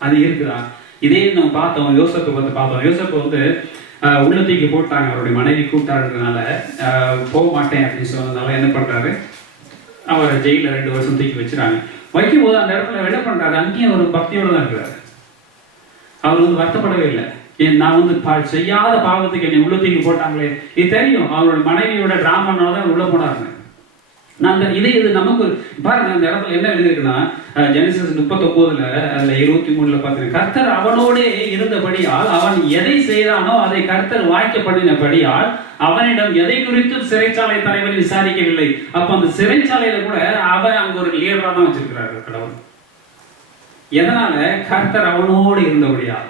அது இருக்குதா? இதே நம்ம பார்த்தோம், யோசப்பை பத்தி பார்த்தோம். யோசப்பை வந்து உள்ளத்துக்கு போட்டாங்க, அவருடைய மனைவி கூப்பிட்டாருன்றதுனால போக மாட்டேன் அப்படின்னு சொன்னதுனால என்ன பண்றாரு, அவரை ஜெயில 2 வருஷம் தூக்கி வச்சுறாங்க. வைக்கும் போது அந்த இடத்துல என்ன பண்றாரு, அங்கேயும் ஒரு பக்தியோட தான் இருக்கிறாரு. அவர் வந்து வருத்தப்படவே இல்லை. நான் வந்து செய்யாத பாவத்துக்கு என்னை உள்ள தூக்கி போட்டாங்களே, இது தெரியும். அவரோட மனைவியோட டிராமானாலதான் உள்ள போனாருங்க. இது நமக்கு பாருங்க, அந்த இடத்துல என்ன எழுதிருக்குன்னா, ஜெனசிஸ் 39 அதுல 23 பாத்தீங்கன்னா, கர்த்தர் அவனோடே இருந்தபடியால் அவன் எதை செய்தானோ அதை கர்த்தர் வாய்க்க பண்ணினபடியால் அவனிடம் எதை குறித்தும் சிறைச்சாலை தலைவன் விசாரிக்கவில்லை. அப்ப அந்த சிறைச்சாலையில கூட அவன் அங்க ஒரு லீடரா தான் வச்சிருக்கிறாரு கடவுள். எதனால? கர்த்தர் அவனோடு இருந்தபடியால்.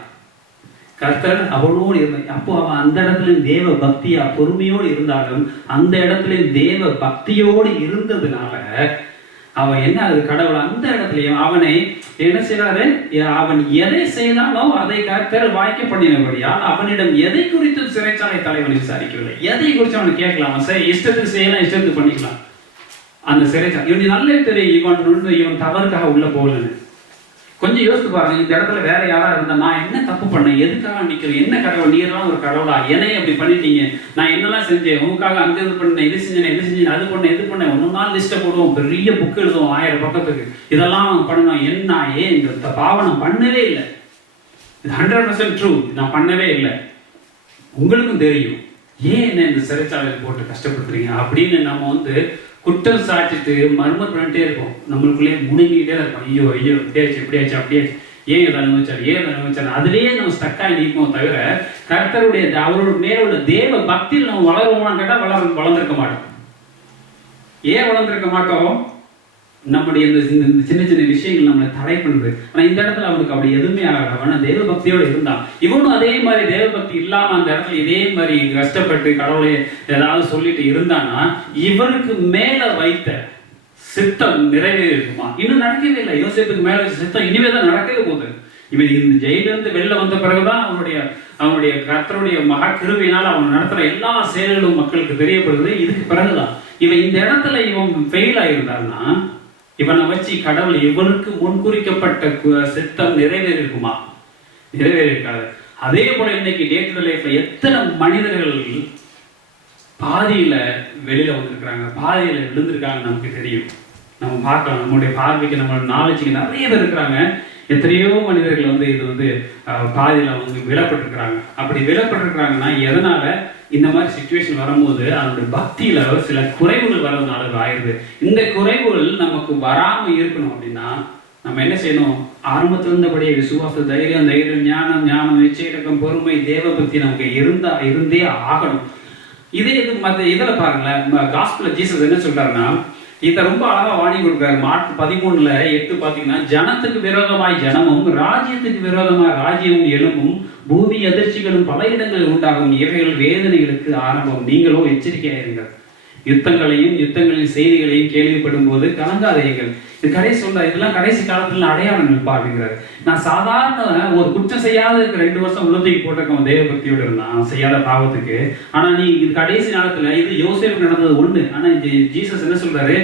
கர்த்தர் அவனோடு இருந்த, அப்போ அவன் அந்த இடத்துல தேவ பக்தியா பொறுமையோடு இருந்தாலும் அந்த இடத்துல தேவ பக்தியோடு இருந்ததுனால அவன் என்ன, அது கடவுள் அந்த இடத்துலயும் அவனை என்ன செய்யறாரு, அவன் எதை செய்தானோ அதை கர்த்தர் வாய்க்க பண்ணினபடியால் அவனிடம் எதை குறித்து சிறைச்சாலை தலைவன் விசாரிக்கவில்லை. எதை குறித்து அவனை கேட்கலாம், இஷ்டத்துக்கு செய்யலாம், இஷ்டத்துக்கு பண்ணிக்கலாம். அந்த சிறைச்சாலை இவன் நல்ல தெரியும், இவன் தவறுக்காக உள்ள போகலன்னு. கொஞ்சம் யோசித்து பாருங்க, இந்த இடத்துல வேற யாரா இருந்தா நான் என்ன தப்பு பண்ணேன், எதுக்காக நிக்கிறேன், என்ன கடவுள், நீரெல்லாம் ஒரு கடவுளா, என்னை அப்படி பண்ணிட்டீங்க, நான் என்னெல்லாம் செஞ்சேன் உங்களுக்காக, அங்க இது பண்ணேன், இது செஞ்சேன், அது பண்ணேன், இது பண்ணேன், 1 நாள் லிஸ்ட்டை போடுவோம், பெரிய புக் எழுதுவோம் 1000 பக்கத்துக்கு, இதெல்லாம் பண்ணணும். என்ன ஏன் இந்த பாவம் நான் பண்ணவே இல்லை, இது 100% ட்ரூ, நான் பண்ணவே இல்லை. உங்களுக்கும் தெரியும் ஏன் என்ன இந்த சிறைச்சாலையில் போட்டு கஷ்டப்படுத்துறீங்க அப்படின்னு நம்ம வந்து குற்றம் சாட்டிட்டு மர்மம் பண்ணிட்டே இருக்கும். நம்மளுக்குள்ளே முழுங்கிட்டே இருக்கும். ஐயோ இப்படியாச்சு அப்படியாச்சு, ஏன் இதை அனுபவிச்சாரு அதுலேயே நம்ம ஸ்டக்காகி நிற்போம் தவிர கர்த்தருடைய அவரோட மேல உள்ள தேவ பக்தியில் நம்ம வளருவோம்னு கேட்டால் வளர்ந்துருக்க மாட்டோம். ஏன் வளர்ந்துருக்க மாட்டோம்? நம்முடைய இந்த சின்ன சின்ன விஷயங்கள் நம்மளை தடை பண்ணுது. ஆனா இந்த இடத்துல அவனுக்கு அப்படி எதுவுமே ஆகல. அவன தேவ பக்தியோட இருந்தான். இவனும் அதே மாதிரி தேவ பக்தி இல்லாம அந்த இடத்துல இதே மாதிரி கஷ்டப்பட்டு கடவுளை ஏதாவது சொல்லிட்டு இருந்தானா இவனுக்கு மேல வைத்த சித்தம் நிறைவேறி இருக்குமா? இன்னும் நடக்கவே இல்லை. யோசேப்புக்கு மேல வச்ச சித்தம் இனிமேதான் நடக்கவே போகுது. இவன் இந்த ஜெயிலிருந்து வெளில வந்த பிறகுதான் அவனுடைய கர்த்தருடைய மகா கிருபையினால் அவன் நடத்துற எல்லா செயல்களும் மக்களுக்கு தெரியப்படுது. இதுக்கு பிறகுதான் இவன் இந்த இடத்துல இவன் ஃபெயில் ஆயிருந்தான்னா இவனை வச்சு கடவுள் இவனுக்கு முன்குறிக்கப்பட்ட சித்தம் நிறைவேறி இருக்குமா? நிறைவேறி இருக்காது. அதே போல இன்னைக்கு டே டு டே லைஃப்ல எத்தனை மனிதர்கள் பாதியில வெளியில வந்திருக்கிறாங்க, பாதியில விழுந்திருக்காங்க நமக்கு தெரியும். நம்ம பார்க்கலாம், நம்மளுடைய பார்வைக்கு நம்ம நாலேஜுக்கு நிறைய பேர் இருக்கிறாங்க. எத்தனையோ மனிதர்கள் இது பாதியில விழப்பட்டிருக்கிறாங்க. அப்படி விழப்பட்டிருக்கிறாங்கன்னா எதனால? இந்த மாதிரி சிச்சுவேஷன் வரும்போது அதனுடைய பக்தியில சில குறைவுகள் வர்றதுனால ஆயிடுது. இந்த குறைவுகள் நமக்கு வராம இருக்கணும் அப்படின்னா நம்ம என்ன செய்யணும்? ஆரம்பத்தில் இருந்தபடியே விசுவாச, தைரியம், ஞானம், நிச்சயம், பொறுமை, தேவ பக்தி நமக்கு இருந்தே ஆகணும். இதே இதுல பாருங்களேன், காஸ்பல்ல ஜீசஸ் என்ன சொல்றாருன்னா இதை ரொம்ப அழகா வாணி கொடுக்குறாரு. மார்க் 13:8 பாத்தீங்கன்னா, ஜனத்துக்கு விரோதமாய் ஜனமும் ராஜ்யத்துக்கு விரோதமாய் ராஜ்யமும் எழும்பும், பூமி அதிர்ச்சிகளும் பல இடங்களில் உண்டாகும், இவைகள் வேதனைகளுக்கு ஆரம்பம், நீங்களோ எச்சரிக்கையாயிருங்கள். யுத்தங்களின் செய்திகளையும் கேள்விப்படும் போது கலங்காதீர்கள். இது கடைசி சொல்ற, இதெல்லாம் கடைசி காலத்துல அடையாளங்கள் அப்படிங்கிறாரு. நான் சாதாரண ஒரு குற்றம் செய்யாத 2 வருஷம் உள்ளத்துக்கு போட்டிருக்கோம், தேவ பக்தியோடு இருந்தான் செய்யாத பாவத்துக்கு. ஆனா நீ இது கடைசி காலத்துல இது யோசேப்புக்கு நடந்தது ஒண்ணு. ஆனா ஜீசஸ் என்ன சொல்றாரு?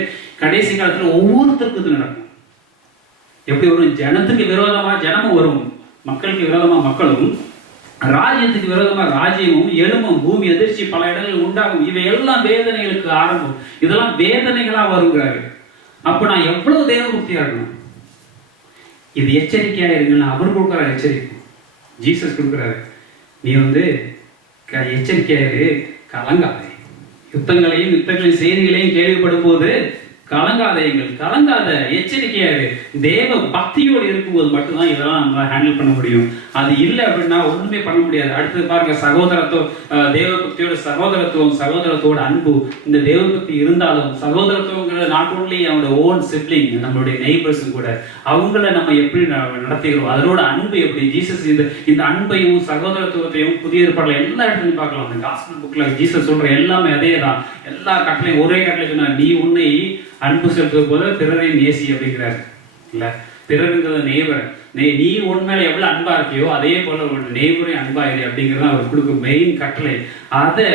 கடைசி காலத்துல ஒவ்வொருத்தருக்கும் இது நடக்கும். எப்படி வரும்? ஜனத்துக்கு விரோதமா ஜனமும் வரும், மக்களுக்கு விரோதமா மக்களும், ராஜ்யத்துக்கு விரோதமா ராஜ்யமும் எழும்பும், பூமி அதிர்ச்சி பல இடங்களில் உண்டாகும், இவை எல்லாம் வேதனைகளுக்கு ஆரம்பம். இதெல்லாம் வேதனைகளா வருகிறாரு. அப்ப நான் எவ்வளவு தேவ பக்தியா இருக்கணும்? இது எச்சரிக்கையா இருங்கன்னா அவர் கொடுக்குற எச்சரிக்கை ஜீசஸ் கொடுக்குறாரு. நீ எச்சரிக்கையாயிரு, கலங்காதே. யுத்தங்களின் செய்திகளையும் கேள்விப்படும் போது கலங்காத, எச்சரிக்கையாரு. தேவ பக்தியோடு இருக்கும்போது மட்டும்தான் இதெல்லாம் நம்மளால ஹேண்டில் பண்ண முடியும். அது இல்லை அப்படின்னா ஒண்ணுமே பண்ண முடியாது. அடுத்தது பாருங்க, தேவ பக்தியோட சகோதரத்தோட அன்பு. இந்த தேவ பக்தி இருந்தாலும் சகோதரத்துவங்கிறது நாட் ஓன்லி அவனோட ஓன் சிப்ளிங், நம்மளுடைய நெய்பர்ஸும் கூட, அவங்கள நம்ம எப்படி நடத்துகிறோம், அதனோட அன்பு எப்படி. ஜீசஸ் இந்த அன்பையும் சகோதரத்துவத்தையும் புதிய ஏற்பாடுல எல்லா இடத்துலையும் பார்க்கலாம். அந்த காஸ்பல் புக்ல ஜீசஸ் சொல்ற எல்லாமே அதே தான். எல்லா கட்டளையும் ஒரே கட்டளை சொன்னா, நீ உன்னை அன்பு செலுத்துவது போல பிறரை நேசி அப்படிங்கிறாரு. இல்ல, பிறருங்கிறத நெய்பர். நீ உண்மையில எவ்வளவு அன்பா இருக்கியோ அதே போல உன்னோட நெய்பரை அன்பாயிரு அப்படிங்கிறத அவர் கொடுக்கும் மெயின் கட்டளை. அதை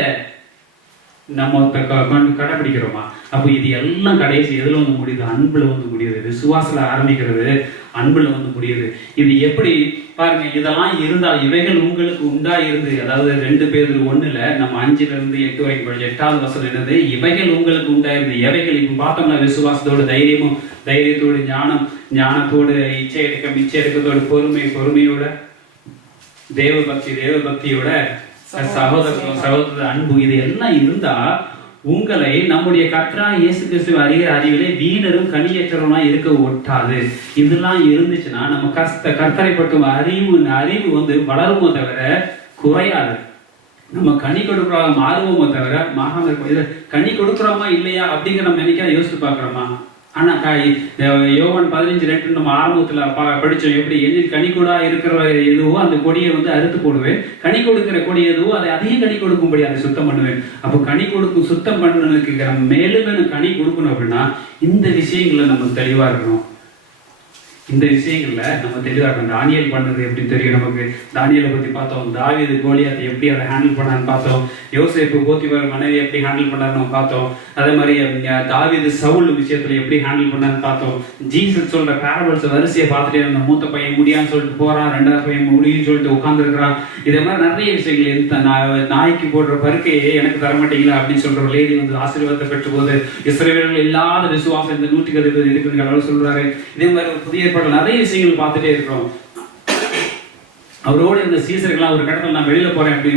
நம்ம கடைபிடிக்கிறோமா? அப்போ இது எல்லாம் கடைசி எதுல முடியுது? அன்புல முடியுது. விசுவாசல ஆரம்பிக்கிறது, அன்புல முடியுது. இது எப்படி பாருங்க, இதெல்லாம் இருந்தால் இவைகள் உங்களுக்கு உண்டாயிருந்து, அதாவது 2 பேதுரு 1 நம்ம 5-8 வரைக்கும் படிச்ச 8வது வசனம் என்னது? இவைகள் உங்களுக்கு உண்டாயிருந்து. எவைகள்? இப்ப பார்த்தோம்னா விசுவாசத்தோடு தைரியத்தோடு ஞானத்தோடு இச்சை பொறுமையோட தேவ பக்தியோட சகோதர அன்பு, இது எல்லாம் இருந்தா உங்களை நம்முடைய கர்த்தராகிய இயேசு கிறிஸ்து அறிகிற அறிவிலே வீணரும் கனியற்றவருமா இருக்க ஒட்டாது. இதெல்லாம் இருந்துச்சுன்னா நம்ம கர்த்தரை பற்றும் அறிவு வளருமோ தவிர குறையாது. நம்ம கனி கொடுக்குறோம் மாறுவோமோ தவிர மாறாம இருக்கும். கனி கொடுக்குறோமா இல்லையா அப்படிங்கிற நம்ம என்னைக்கா யோசித்து பார்க்குறோமா? ஆனா யோவான் 15:2 நம்ம ஆரம்பத்துல படிச்சோம். எப்படி? என்னில் கனி கொடா இருக்கிற எதுவோ அந்த கொடியை அறுத்து போடுவேன், கனி கொடுக்கிற கொடி எதுவோ அதை அதிகம் கனி கொடுக்கும்படி அதை சுத்தம் பண்ணுவேன். அப்போ கனி கொடுக்கும் சுத்தம் பண்ணதுக்கு நம்ம மேலும் கனி கொடுக்கணும் அப்படின்னா இந்த விஷயங்கள்ல நம்ம தெளிவா இருக்கணும். இந்த விஷயங்கள்ல நம்ம தெளிவா இருக்கணும். தானியேல் பண்ணது எப்படி தெரியும் நமக்கு? தானியேலை பத்தி பார்த்தோம். தாவீது கோலியாத்தை எப்படி அதை ஹேண்டில் பண்ணான்னு பார்த்தோம். யோசேப்பு போத்திபார் மனைவி எப்படி ஹேண்டில் பண்ணான்னு பார்த்தோம். அதே மாதிரி தாவீது சவுல் விஷயத்துல எப்படி ஹேண்டில் பண்ணான்னு பார்த்தோம். ஜீசஸ் சொல்ற பேரபிள்ஸ் வரிசையை பார்த்துட்டே இருந்த மூத்த பையன் முடியான்னு சொல்லிட்டு போறான், 2வது பையன் முடியும்னு சொல்லிட்டு உட்கார்ந்து இருக்கிறான். இதே மாதிரி நிறைய விஷயங்கள். நாய்க்கு போடுற பருக்கையே எனக்கு தரமாட்டீங்களா அப்படின்னு சொல்ற லேடி ஆசீர்வாதத்தை பெற்ற போது இஸ்ரவேலர்கள் இல்லாத விசுவாசம் இந்த 160 இருக்குன்னு கடவுள் சொல்றாரு. இதே மாதிரி ஒரு புதிய நிறைய விஷயங்கள் பார்த்துட்டே இருக்கிறோம். அவரோடு இருந்த சீசர்கள்லாம் ஒரு கடவுள் நான் வெளியில போறேன் அப்படி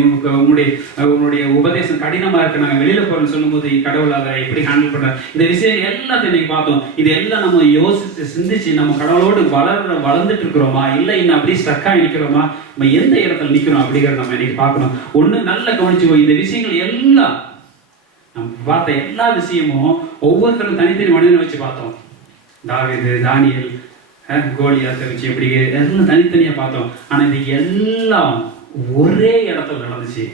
உங்களுடைய உபதேசம் கடினமா இருக்கு, நாங்க வெளியில போறேன்னு சொல்லும் போது கடவுள் அதை எப்படி ஹேண்டில் பண்ற இந்த விஷயம் எல்லாத்தையும் இன்னைக்கு பார்த்தோம். இது எல்லாம் நம்ம யோசிச்சு சிந்திச்சு நம்ம கடவுளோடு வளர்ந்துட்டு இருக்கிறோமா, இல்லை இன்னும் அப்படியே ஸ்டக்கா நிக்கிறோமா, நம்ம எந்த இடத்துல நிக்கிறோம் அப்படிங்கிறத நம்ம இன்னைக்கு பார்க்கணும். ஒண்ணு நல்ல கவனிச்சுக்கோ, இந்த விஷயங்கள் எல்லாம் நம்ம பார்த்த எல்லா விஷயமும் ஒவ்வொருத்தரும் தனித்தனி மனிதனை வச்சு பார்த்தோம். தாவீது, தானியேல், கோலியாத்தை வச்சு எப்படி எல்லாம் தனித்தனியா பார்த்தோம். ஆனா இது எல்லாம் ஒரே இடத்துல நடந்துச்சு.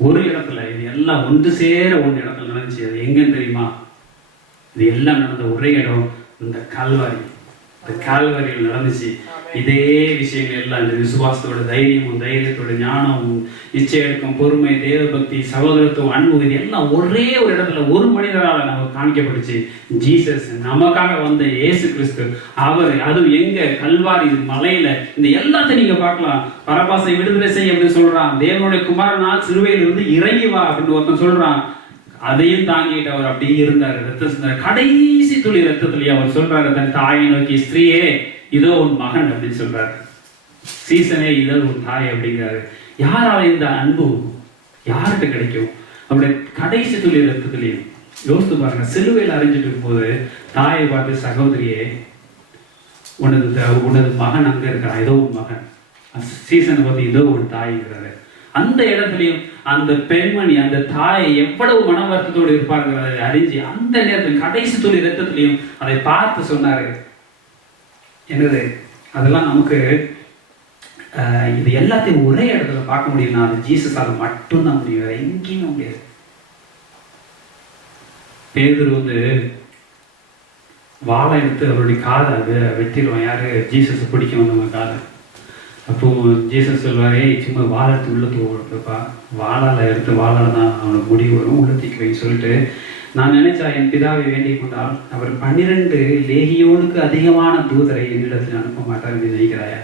ஒரு இடத்துல இது எல்லாம் ஒன்று சேர ஒரு இடத்துல நடந்துச்சு. அது எங்கன்னு தெரியுமா? இது எல்லாம் நடந்த ஒரே இடம் இந்த கல்வாரி. இந்த கால்வாரியில் நடந்துச்சு. இதே விஷயங்கள் எல்லாம் இந்த விசுவாசத்தோட தைரியமும், தைரியத்தோட ஞானமும், நிச்சயம், பொறுமை, தேவபக்தி, சகோதரத்துவம், அன்பு, இது எல்லாம் ஒரே ஒரு இடத்துல ஒரு மனிதரால் நமக்கு காமிக்கப்பட்டுச்சு. ஜீசஸ், நமக்காக வந்த இயேசு கிறிஸ்து, அவர், அதுவும் எங்க? கல்வாரி மலையில. இந்த எல்லாத்தையும் நீங்க பார்க்கலாம். பரபாசை விடுதலை செய்ய அப்படின்னு சொல்றான். தேவனுடைய குமாரனால் சிலுவையில் இருந்து இறங்கி வா அப்படின்னு ஒருத்தன் சொல்றான். அதையும் தாங்கிட்டு அவர் அப்படியே இருந்தார். ரத்தம் சிந்தார். கடைசி துளி ரத்தத்திலேயே அவர் சொல்றாரு தன் தாயை நோக்கி, ஸ்திரீயே இதோ உன் மகன் அப்படின்னு சொல்றாரு. சீசனே இதோ உன் தாய் அப்படிங்கிறாரு. யாரால இந்த அன்பு யாருக்கு கிடைக்கும்? அவருடைய கடைசி துளி ரத்தத்திலையும் யோசித்து பாருங்க. சிலுவையில் அறிஞ்சிட்டு இருக்கும்போது தாயை பார்த்து, சகோதரியே உனது மகன் அங்க இருக்கிறான், ஏதோ உன் மகன். சீசனை பார்த்து இதோ உன் தாய்ங்கிறாரு. அந்த இடத்துலையும் அந்த பெண்மணி, அந்த தாயை எவ்வளவு மன வருத்தத்தோடு இருப்பாருங்கிறத அறிஞ்சு அந்த நேரத்தில் கடைசி துளி ரத்தத்திலையும் அதை பார்த்து சொன்னாரு. என்னது அதெல்லாம் நமக்கு இது எல்லாத்தையும் ஒரே இடத்துல பார்க்க முடியும்னா அது ஜீசஸால மட்டும்தான் முடியும், வேற எங்கேயுமே முடியாது. பேதுரு வாழை எடுத்து அவருடைய காதை வெட்டிடுவான். யாரு? ஜீசஸ் பிடிக்க வந்தவங்க காதை. அப்போ ஜீசஸ் சொல்வாரே, சும்மா வாழை எடுத்து உள்ளத்துக்கு ஓடுப்பா, வாழால எடுத்து வாழால தான் அவனுக்கு முடிவு வரும், உள்ளத்துக்கு வைன்னு சொல்லிட்டு, நான் நினைச்சா என் பிதாவை வேண்டிக் கொண்டால் அவர் 12 லேகியோனுக்கு அதிகமான தூதரை என்னிடத்தில் அனுப்ப மாட்டார் என்று நினைக்கிறாயா?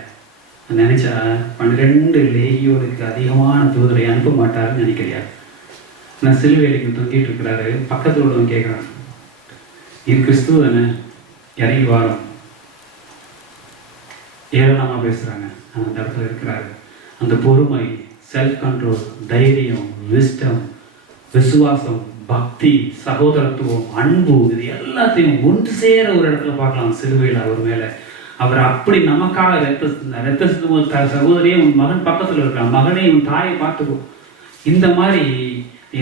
நான் நினைச்சா 12 லேகியோனுக்கு அதிகமான தூதரை அனுப்ப மாட்டாருன்னு நினைக்கிறியா? நான் சிலுவையிலுக்கு தொங்கிட்டு இருக்கிறாரு. பக்கத்தில் உள்ளவன் கேட்குறான், இது கிறிஸ்துவ தானே, இறங்கி வாரம். ஏளனமா பேசுறாங்க. அந்த இடத்துல இருக்கிறாரு. அந்த பொறுமை, செல்ஃப் கண்ட்ரோல், தைரியம், விஸ்டம், விசுவாசம், பக்தி, சகோதரத்துவம், அன்பு, இது எல்லாத்தையும் ஒன்று சேர ஒரு இடத்துல பார்க்கலாம். சிலுவையில் அவர் மேல அவர் அப்படி நமக்காக ரத்த சிந்தும். சகோதரியே உன் மகன் பக்கத்துல இருக்கான், மகனே உன் தாயை பார்த்துக்கோ. இந்த மாதிரி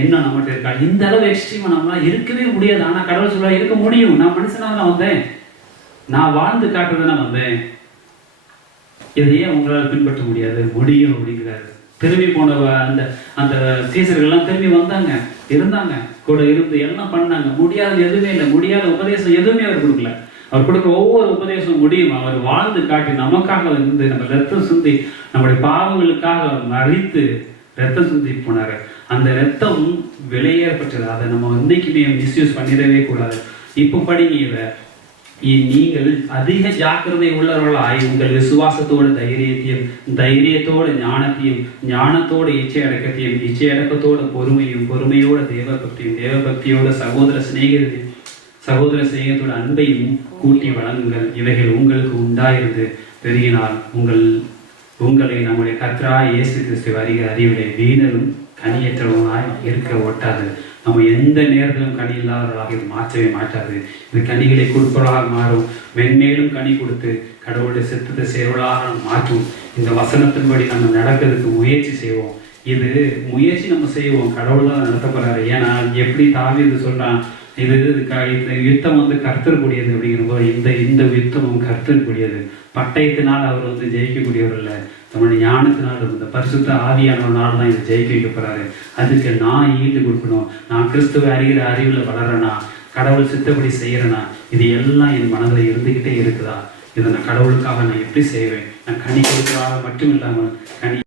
என்ன நம்மகிட்ட இருக்கா? இந்த அளவு எக்ஸ்ட்ரீமா நம்மளால இருக்கவே முடியாது. ஆனா கடவுள் சொல்ல இருக்க முடியும். நான் மனுஷனாக தான் வந்தேன், நான் வாழ்ந்து காட்டுறதுனா வந்தேன். இதையே உங்களால் பின்பற்ற முடியாது, முடியும் அப்படிங்கிறாரு. திரும்பி போன அந்த அந்த சீசர்கள்லாம் திரும்பி வந்தாங்க, இருந்தாங்க, கூட இருந்து எல்லாம் பண்ணாங்க. முடியாத எதுவுமே இல்லை. முடியாத உபதேசம் எதுவுமே அவர் கொடுக்கல. அவர் கொடுக்குற ஒவ்வொரு உபதேசம் முடியும். அவர் வாழ்ந்து காட்டி நமக்காக இருந்து நம்ம ரத்தம் சிந்தி நம்முடைய பாவங்களுக்காக மறித்து ரத்தம் சிந்தி போனாரு. அந்த ரத்தம் விலையேறப்பட்டது. அதை நம்ம இன்னைக்குமே மிஸ்யூஸ் பண்ணிடவே கூடாது. இப்போ படிங்க இதை. நீங்கள் அதிக ஜாக்கிரதை உள்ளவர்களாய் உங்கள் விசுவாசத்தோடு தைரியத்தோடு ஞானத்தையும், ஞானத்தோடு இச்சை அடக்கத்தையும், இச்சை அடக்கத்தோடு பொறுமையும், பொறுமையோட தேவபக்தியும், தேவபக்தியோட சகோதர சிநேகத்தோட அன்பையும் கூட்டி வழங்குங்கள். இவைகள் உங்களுக்கு உண்டாயிருந்து பெருகினால் உங்களை நம்முடைய கர்த்தராகிய இயேசு கிறிஸ்து வருகிற அறிவிலே வீணரும் கனியற்றவனாய் இருக்க ஒட்டாது. நம்ம எந்த நேரத்திலும் கனி இல்லாதவர்களாக இது மாற்றவே மாட்டாது. இது கனிகளை கொடுப்பவர்களாக மாறும். மென்மேலும் கனி கொடுத்து கடவுளுடைய சித்தத்தை செயல்களாக மாற்றும். இந்த வசனத்தின்படி நம்ம நடக்கிறதுக்கு முயற்சி செய்வோம். இது முயற்சி நம்ம செய்வோம். கடவுள் தான் நடத்தப்படுறாரு. ஏன்னா எப்படி தாவீது சொல்றான், இது இந்த யுத்தம் கர்த்தருக்குரியது அப்படிங்கிற போது இந்த யுத்தமும் கர்த்தருக்குரியது. பட்டயத்தினால் அவர் ஜெயிக்கக்கூடியவர் இல்லை, நம்மளுடைய ஞானத்தினால் இந்த பரிசுத்த ஆவியானவனால் தான் இதை ஜெயிக்க வைக்கப்படுறாரு. அதுக்கு நான் ஈடு கொடுக்கணும். நான் கிறிஸ்துவ அறிகிற அறிவில் வளர்றேனா, கடவுள் சித்தப்படி செய்யறேனா, இது எல்லாம் என் மனதில் இருந்துகிட்டே இருக்குதா? இதை நான் கடவுளுக்காக நான் எப்படி செய்வேன்? நான் கனி கொடுக்கிறதாக மட்டும் இல்லாமல் கனி